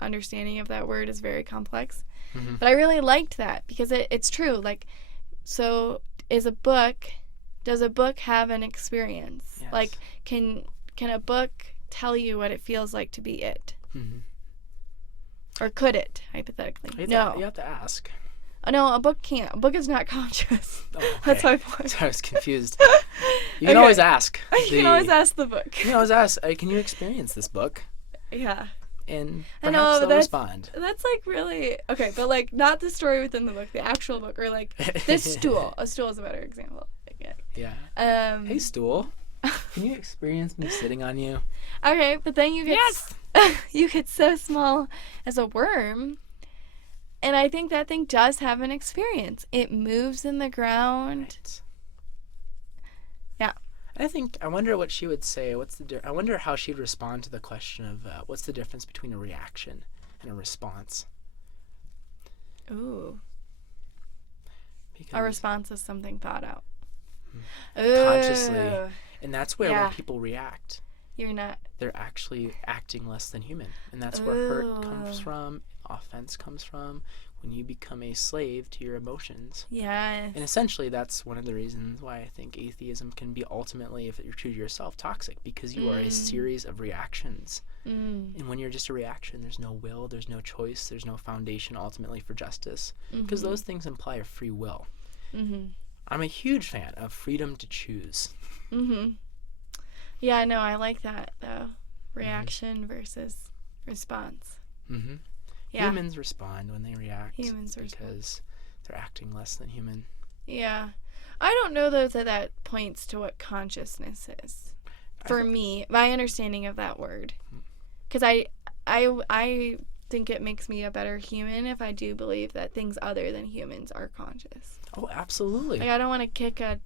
understanding of that word is very complex. Mm-hmm. But I really liked that because it's true. Like, so does a book have an experience? Yes. Like, can a book tell you what it feels like to be it? Mm-hmm. Or could it, hypothetically? No. You have to ask. No, a book can't. A book is not conscious. Oh, okay. That's my point. Sorry, I was confused. You can always ask. You can always ask the book. You can always ask, can you experience this book? Yeah. And perhaps they'll respond. That's like really... Okay, but like not the story within the book, the actual book. Or like this stool. A stool is a better example. Yeah. Hey, stool. Can you experience me sitting on you? Okay, but then you get... Yes! You get so small as a worm... And I think that thing does have an experience. It moves in the ground. Right. Yeah. I wonder what she would say. I wonder how she'd respond to the question of what's the difference between a reaction and a response. Ooh. Because a response is something thought out. Consciously. And that's where when people react. They're actually acting less than human. And that's where hurt comes from. Offense comes from when you become a slave to your emotions. Yes. And essentially that's one of the reasons why I think atheism can be ultimately, if you're true to yourself, toxic, because you are a series of reactions. And when you're just a reaction, there's no will, there's no choice, there's no foundation ultimately for justice, because those things imply a free will. I'm a huge fan of freedom to choose. Yeah, no, I like that though. Reaction versus response. Yeah. Humans respond when they react because they're acting less than human. Yeah. I don't know, though, that points to what consciousness is. For me, my understanding of that word. Because I think it makes me a better human if I do believe that things other than humans are conscious. Oh, absolutely. Like, I don't want to kick a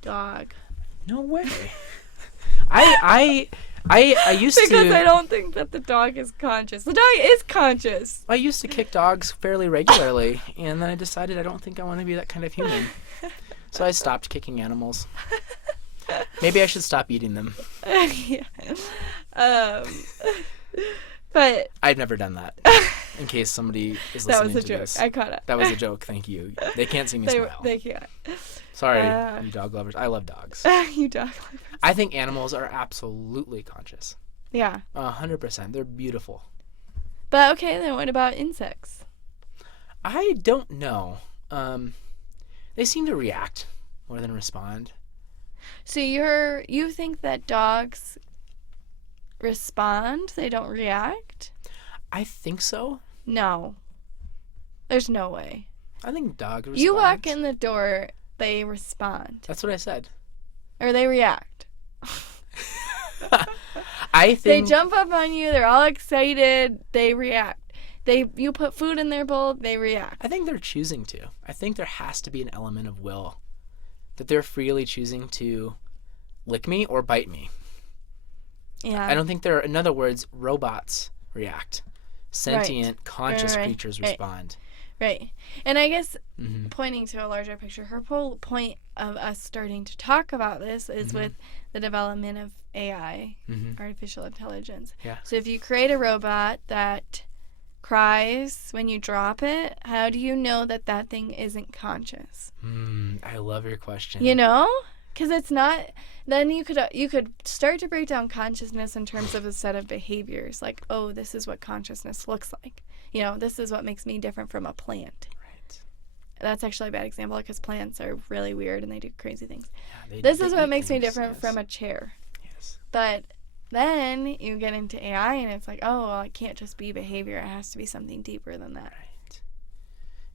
dog. No way. I used to... Because I don't think that the dog is conscious. The dog is conscious. I used to kick dogs fairly regularly, and then I decided I don't think I want to be that kind of human. So I stopped kicking animals. Maybe I should stop eating them. Yeah. But... I've never done that. In case somebody is listening to this. That was a joke. I caught it. That was a joke. Thank you. They can't see me smile. They can't. Sorry, you dog lovers. I love dogs. You dog lovers. I think animals are absolutely conscious. Yeah. 100%. They're beautiful. But okay, then what about insects? I don't know. They seem to react more than respond. So you think that dogs respond? They don't react? I think so. No. There's no way. I think dogs respond. You walk in the door, they respond. That's what I said. Or they react. I They think jump up on you. They're all excited. They react. You put food in their bowl. They react. I think they're choosing to. I think there has to be an element of will, that they're freely choosing to lick me or bite me. Yeah. I don't think in other words, robots react. Sentient, conscious creatures respond. Right. And I guess pointing to a larger picture, her whole point of us starting to talk about this is with the development of AI, artificial intelligence. Yeah. So if you create a robot that cries when you drop it, how do you know that that thing isn't conscious? I love your question. You know? Because it's not. Then you could start to break down consciousness in terms of a set of behaviors, like, oh, this is what consciousness looks like. You know, this is what makes me different from a plant. Right. That's actually a bad example because plants are really weird and they do crazy things. Yeah, this is what makes me different from a chair. Yes. But then you get into AI and it's like, oh, well, it can't just be behavior. It has to be something deeper than that. Right.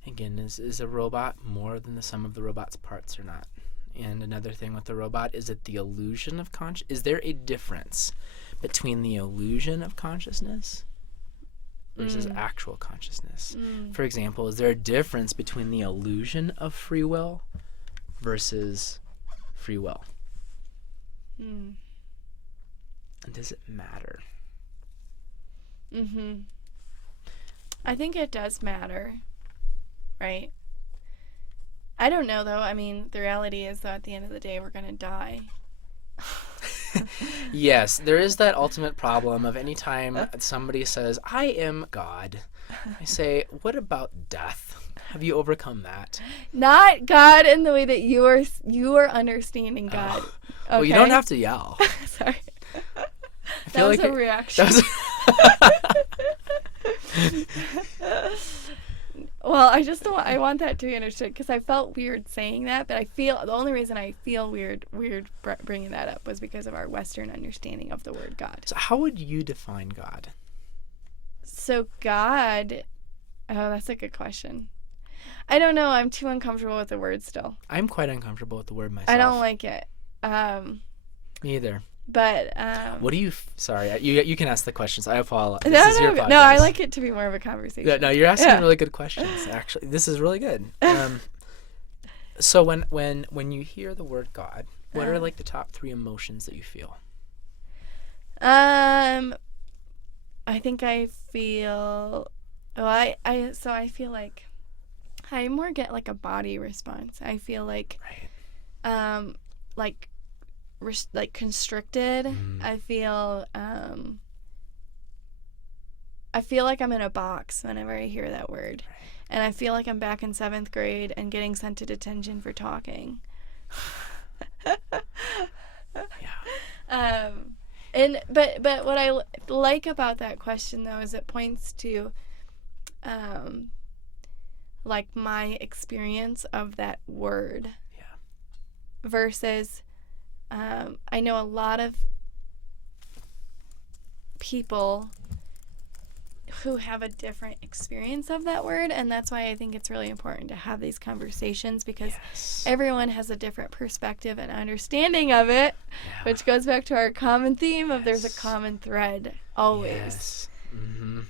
Again, is a robot more than the sum of the robot's parts or not? And another thing with the robot, is it the illusion of is there a difference between the illusion of consciousness versus actual consciousness? For example, is there a difference between the illusion of free will versus free will? And does it matter? I think it does matter, right? I don't know, though. I mean, the reality is that at the end of the day, we're going to die. Yes, there is that ultimate problem of any time somebody says, I am God. I say, what about death? Have you overcome that? Not God in the way that you are understanding God. Okay? Well, you don't have to yell. Sorry. That was a reaction. Well, I want that to be understood because I felt weird saying that, but the only reason I feel weird bringing that up was because of our Western understanding of the word God. So how would you define God? So God, that's a good question. I don't know. I'm too uncomfortable with the word still. I'm quite uncomfortable with the word myself. I don't like it. Me either. But what do you? Sorry, you can ask the questions. I apologize. This is your podcast. No, I like it to be more of a conversation. No, you're asking really good questions. Actually, this is really good. So when you hear the word God, what are like the top 3 emotions that you feel? I think I feel. Well, I feel like I more get like a body response. I feel like, like constricted. I feel like I'm in a box whenever I hear that word. And I feel like I'm back in 7th grade and getting sent to detention for talking. But what I like about that question though is it points to like my experience of that word. Versus I know a lot of people who have a different experience of that word, and that's why I think it's really important to have these conversations because everyone has a different perspective and understanding of it, which goes back to our common theme of there's a common thread always.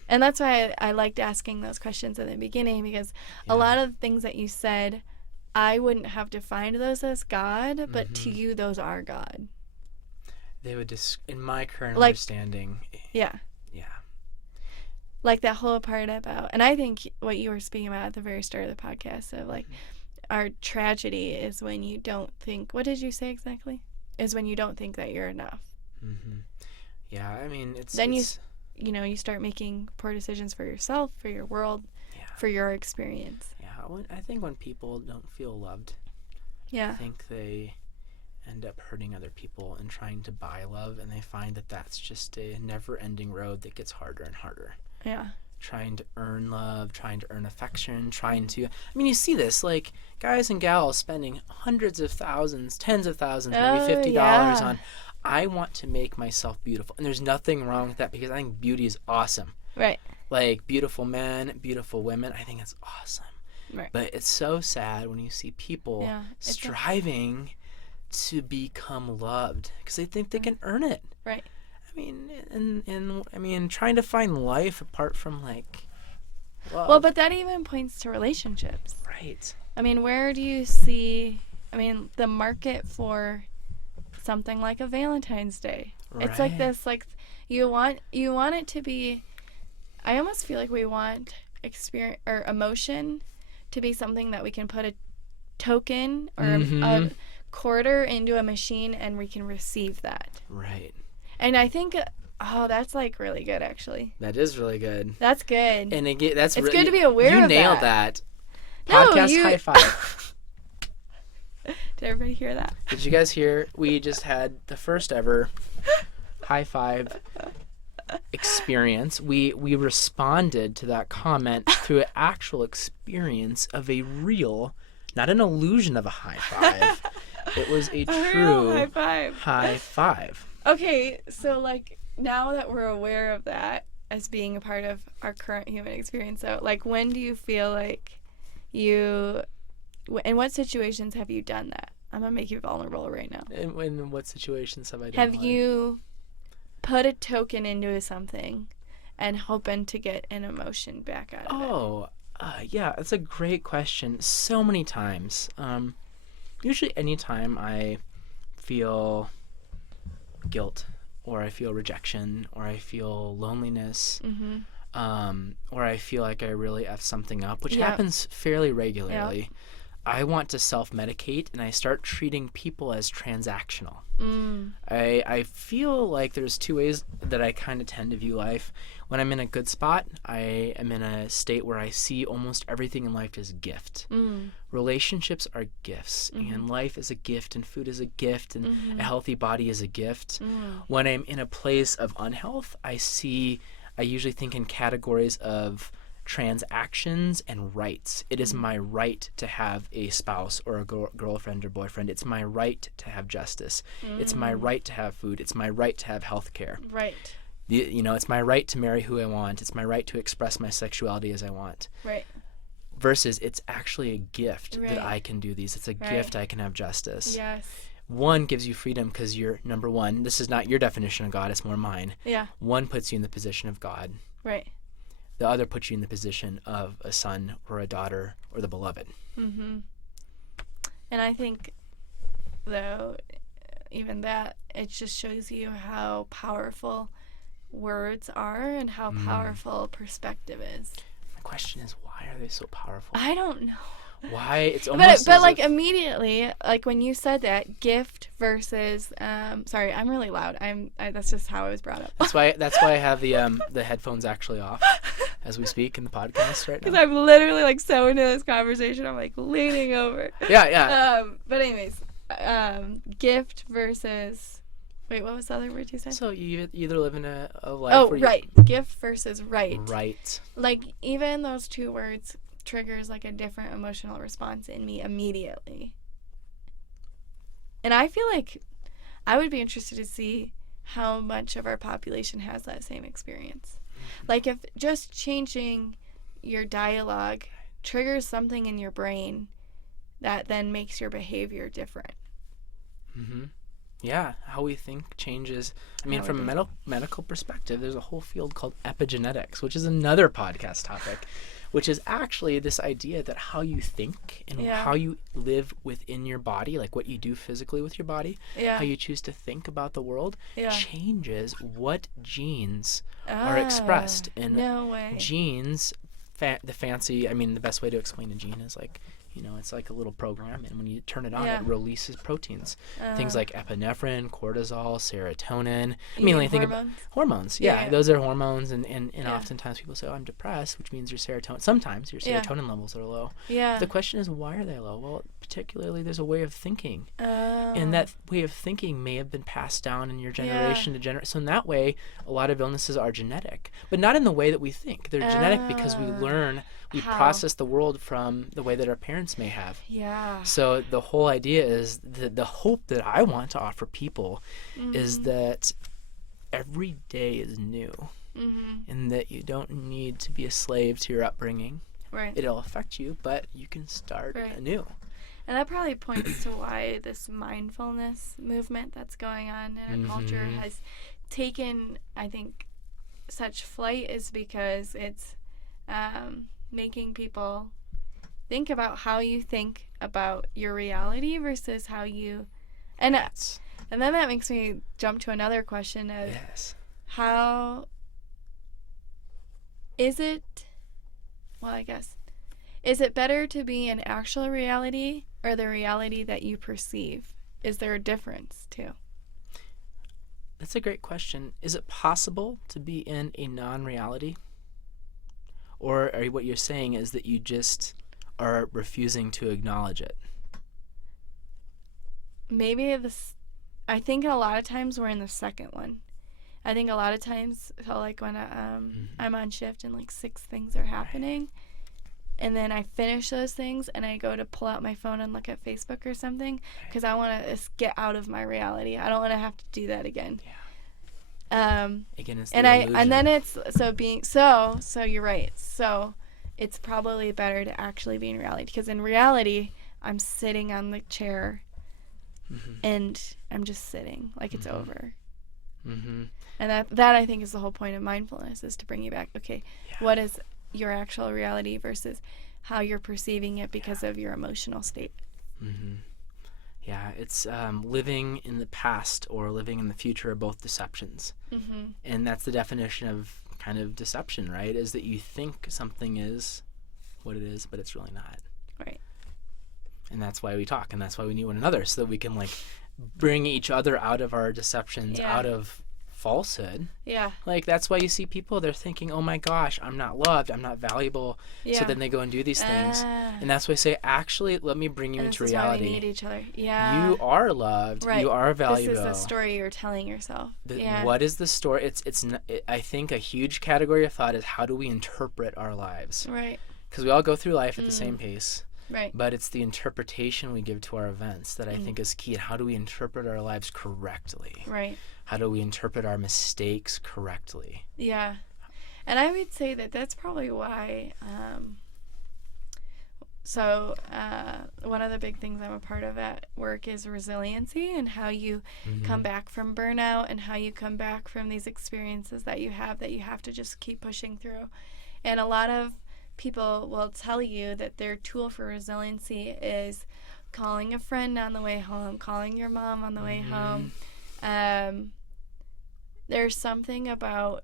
And that's why I liked asking those questions in the beginning because a lot of the things that you said, I wouldn't have defined those as God, but to you, those are God. They would in my current understanding. Yeah. Like that whole part about, and I think what you were speaking about at the very start of the podcast of like, our tragedy is when you don't think, what did you say exactly? Is when you don't think that you're enough. Yeah, I mean, Then you start making poor decisions for yourself, for your world, for your experience. I think when people don't feel loved, I think they end up hurting other people and trying to buy love, and they find that that's just a never-ending road that gets harder and harder. Trying to earn love, trying to earn affection, you see this, like, guys and gals spending hundreds of thousands, tens of thousands, maybe $50 on, I want to make myself beautiful. And there's nothing wrong with that because I think beauty is awesome. Right. Like, beautiful men, beautiful women, I think it's awesome. Right. But it's so sad when you see people striving to become loved because they think they can earn it. Right. trying to find life apart from like love. Well, but that even points to relationships. Right. I mean, where do you see, the market for something like a Valentine's Day? Right. It's like this, like, you want it to be, I almost feel like we want experience or emotion to be something that we can put a token or a quarter into a machine and we can receive that. Right. And I think, that's like really good, actually. That is really good. That's good. And again, it's good to be aware you of that. You nailed that. No, Podcast high five. Did everybody hear that? Did you guys hear? We just had the first ever high five experience. We responded to that comment through an actual experience of a real, not an illusion of a high five. It was a true high five. High five. Okay, so like now that we're aware of that as being a part of our current human experience, so like when do you feel like in what situations have you done that? I'm gonna make you vulnerable right now. In what situations have I done Have that? you put a token into something and hoping to get an emotion back out of it? Yeah, that's a great question. So many times. Usually anytime I feel guilt or I feel rejection or I feel loneliness or I feel like I really F something up, which happens fairly regularly, I want to self-medicate and I start treating people as transactional. I feel like there's two ways that I kind of tend to view life. When I'm in a good spot, I am in a state where I see almost everything in life as a gift. Relationships are gifts, and life is a gift, and food is a gift, and a healthy body is a gift. When I'm in a place of unhealth, I usually think in categories of transactions and rights. It is my right to have a spouse or a girlfriend or boyfriend. It's my right to have justice. It's my right to have food. It's my right to have health care. Right. It's my right to marry who I want. It's my right to express my sexuality as I want. Right. Versus it's actually a gift that I can do these. It's a gift I can have justice. Yes. One gives you freedom because you're, number one, this is not your definition of God, it's more mine. Yeah. One puts you in the position of God. Right. The other puts you in the position of a son or a daughter or the beloved. And I think, though, even that, it just shows you how powerful words are and how powerful perspective is. The question is, why are they so powerful? I don't know. Why? It's almost but like immediately, like when you said that, gift versus sorry, I'm really loud. That's just how I was brought up. That's why I have the headphones actually off as we speak in the podcast right now. Because I'm literally like so into this conversation, I'm like leaning over. Yeah. But anyways, gift versus. Wait, what was the other word you said? So you either live in a life where right. Gift versus right. Right. Like even those two words triggers like a different emotional response in me immediately. And I feel like I would be interested to see how much of our population has that same experience. Like if just changing your dialogue triggers something in your brain that then makes your behavior different. Yeah, how we think changes. I mean, from a medical perspective, there's a whole field called epigenetics, which is another podcast topic, which is actually this idea that how you think and how you live within your body, like what you do physically with your body, how you choose to think about the world, changes what genes are expressed. And no way. Genes, the best way to explain a gene is like, it's like a little program, and when you turn it on, it releases proteins. Things like epinephrine, cortisol, serotonin. Think about hormones. Yeah, those are hormones, and oftentimes people say, "Oh, I'm depressed," which means your serotonin. Sometimes your serotonin levels are low. Yeah. The question is, why are they low? Well, particularly, there's a way of thinking, and that way of thinking may have been passed down in your generation to generation. So in that way, a lot of illnesses are genetic, but not in the way that we think. They're genetic because we learn. We process the world from the way that our parents may have. Yeah. So the whole idea is the hope that I want to offer people is that every day is new, and that you don't need to be a slave to your upbringing. Right. It'll affect you, but you can start anew. And that probably points to why this mindfulness movement that's going on in our culture has taken, I think, such flight is because it's making people think about how you think about your reality versus how you, and then that makes me jump to another question of how is it, well, I guess, is it better to be in actual reality or the reality that you perceive? Is there a difference too? That's a great question. Is it possible to be in a non-reality? Or what you're saying is that you just are refusing to acknowledge it? Maybe I think a lot of times we're in the second one. I think a lot of times, so like when I'm on shift and like 6 things are happening, and then I finish those things and I go to pull out my phone and look at Facebook or something because I want to get out of my reality. I don't want to have to do that again. Again, it's the illusion. And then it's so you're right. So it's probably better to actually be in reality, because in reality I'm sitting on the chair and I'm just sitting like it's over. And that I think is the whole point of mindfulness, is to bring you back. Okay, what is your actual reality versus how you're perceiving it because of your emotional state? Yeah, it's living in the past or living in the future are both deceptions. And that's the definition of kind of deception, right? Is that you think something is what it is, but it's really not. Right. And that's why we talk, and that's why we need one another, so that we can like bring each other out of our deceptions, out of falsehood. Like that's why you see people, they're thinking, oh my gosh, I'm not loved, I'm not valuable. So then they go and do these things, and that's why I say, actually, let me bring you into reality. Why we need each other. You are loved. You are valuable. This is the story you're telling yourself. What is the story? I think a huge category of thought is, how do we interpret our lives? Right. Because we all go through life at the same pace. Right. But it's the interpretation we give to our events that I think is key. And how do we interpret our lives correctly? Right. How do we interpret our mistakes correctly? Yeah. And I would say that that's probably why, one of the big things I'm a part of at work is resiliency, and how you come back from burnout, and how you come back from these experiences that you have to just keep pushing through. And a lot of people will tell you that their tool for resiliency is calling a friend on the way home, calling your mom on the way home. There's something about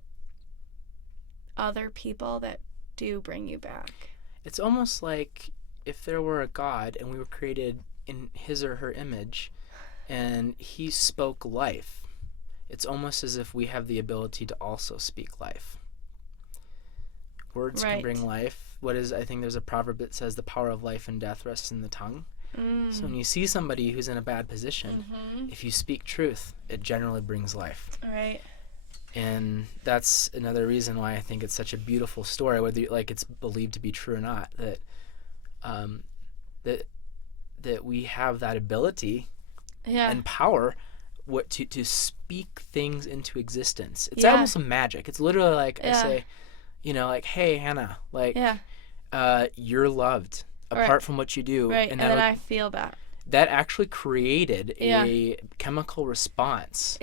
other people that do bring you back. It's almost like if there were a God and we were created in his or her image and he spoke life, it's almost as if we have the ability to also speak life. Words can bring life. I think there's a proverb that says the power of life and death rests in the tongue. So when you see somebody who's in a bad position, if you speak truth, it generally brings life. Right. And that's another reason why I think it's such a beautiful story, whether it's believed to be true or not, that we have that ability and power to speak things into existence. It's almost a magic. It's literally like I say, like, hey, Hannah, like, you're loved apart from what you do. Right. And then I feel that. That actually created a chemical response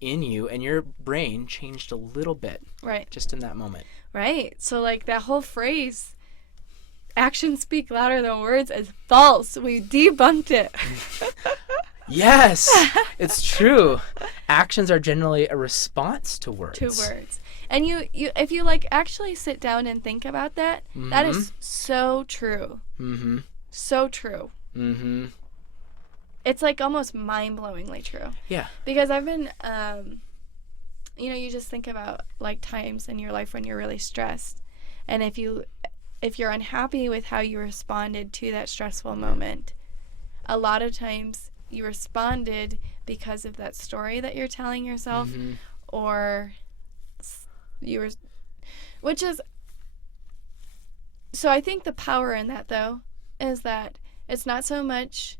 in you, and your brain changed a little bit just in that moment. Right. So like that whole phrase, actions speak louder than words, is false. We debunked it. Yes, it's true. Actions are generally a response to words. And you if you like actually sit down and think about that, that is so true. So true. It's like almost mind-blowingly true. Yeah. Because I've been, you just think about like times in your life when you're really stressed, and if you're unhappy with how you responded to that stressful moment, a lot of times you responded because of that story that you're telling yourself, or so I think the power in that, though, is that it's not so much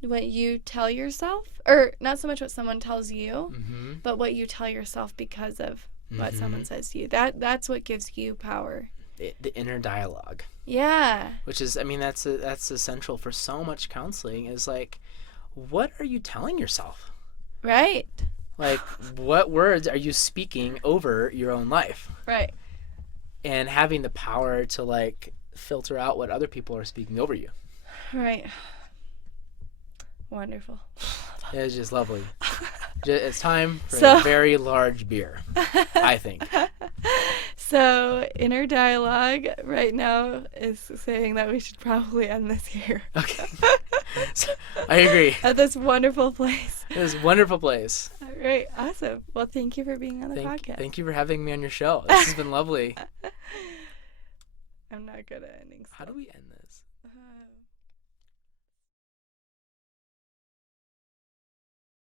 what you tell yourself, or not so much what someone tells you, but what you tell yourself because of what someone says to you. That's what gives you power. The inner dialogue. Yeah. Which is, that's essential for so much counseling, is like, what are you telling yourself? Right. Like, what words are you speaking over your own life? Right. And having the power to, like, filter out what other people are speaking over you. Right. Wonderful. It's just lovely. It's time for a very large beer, I think. So, inner dialogue right now is saying that we should probably end this here. Okay. So, I agree. At this wonderful place. This wonderful place. All right. Awesome. Well, thank you for being on the podcast. Thank you for having me on your show. This has been lovely. I'm not good at ending stuff. How do we end this?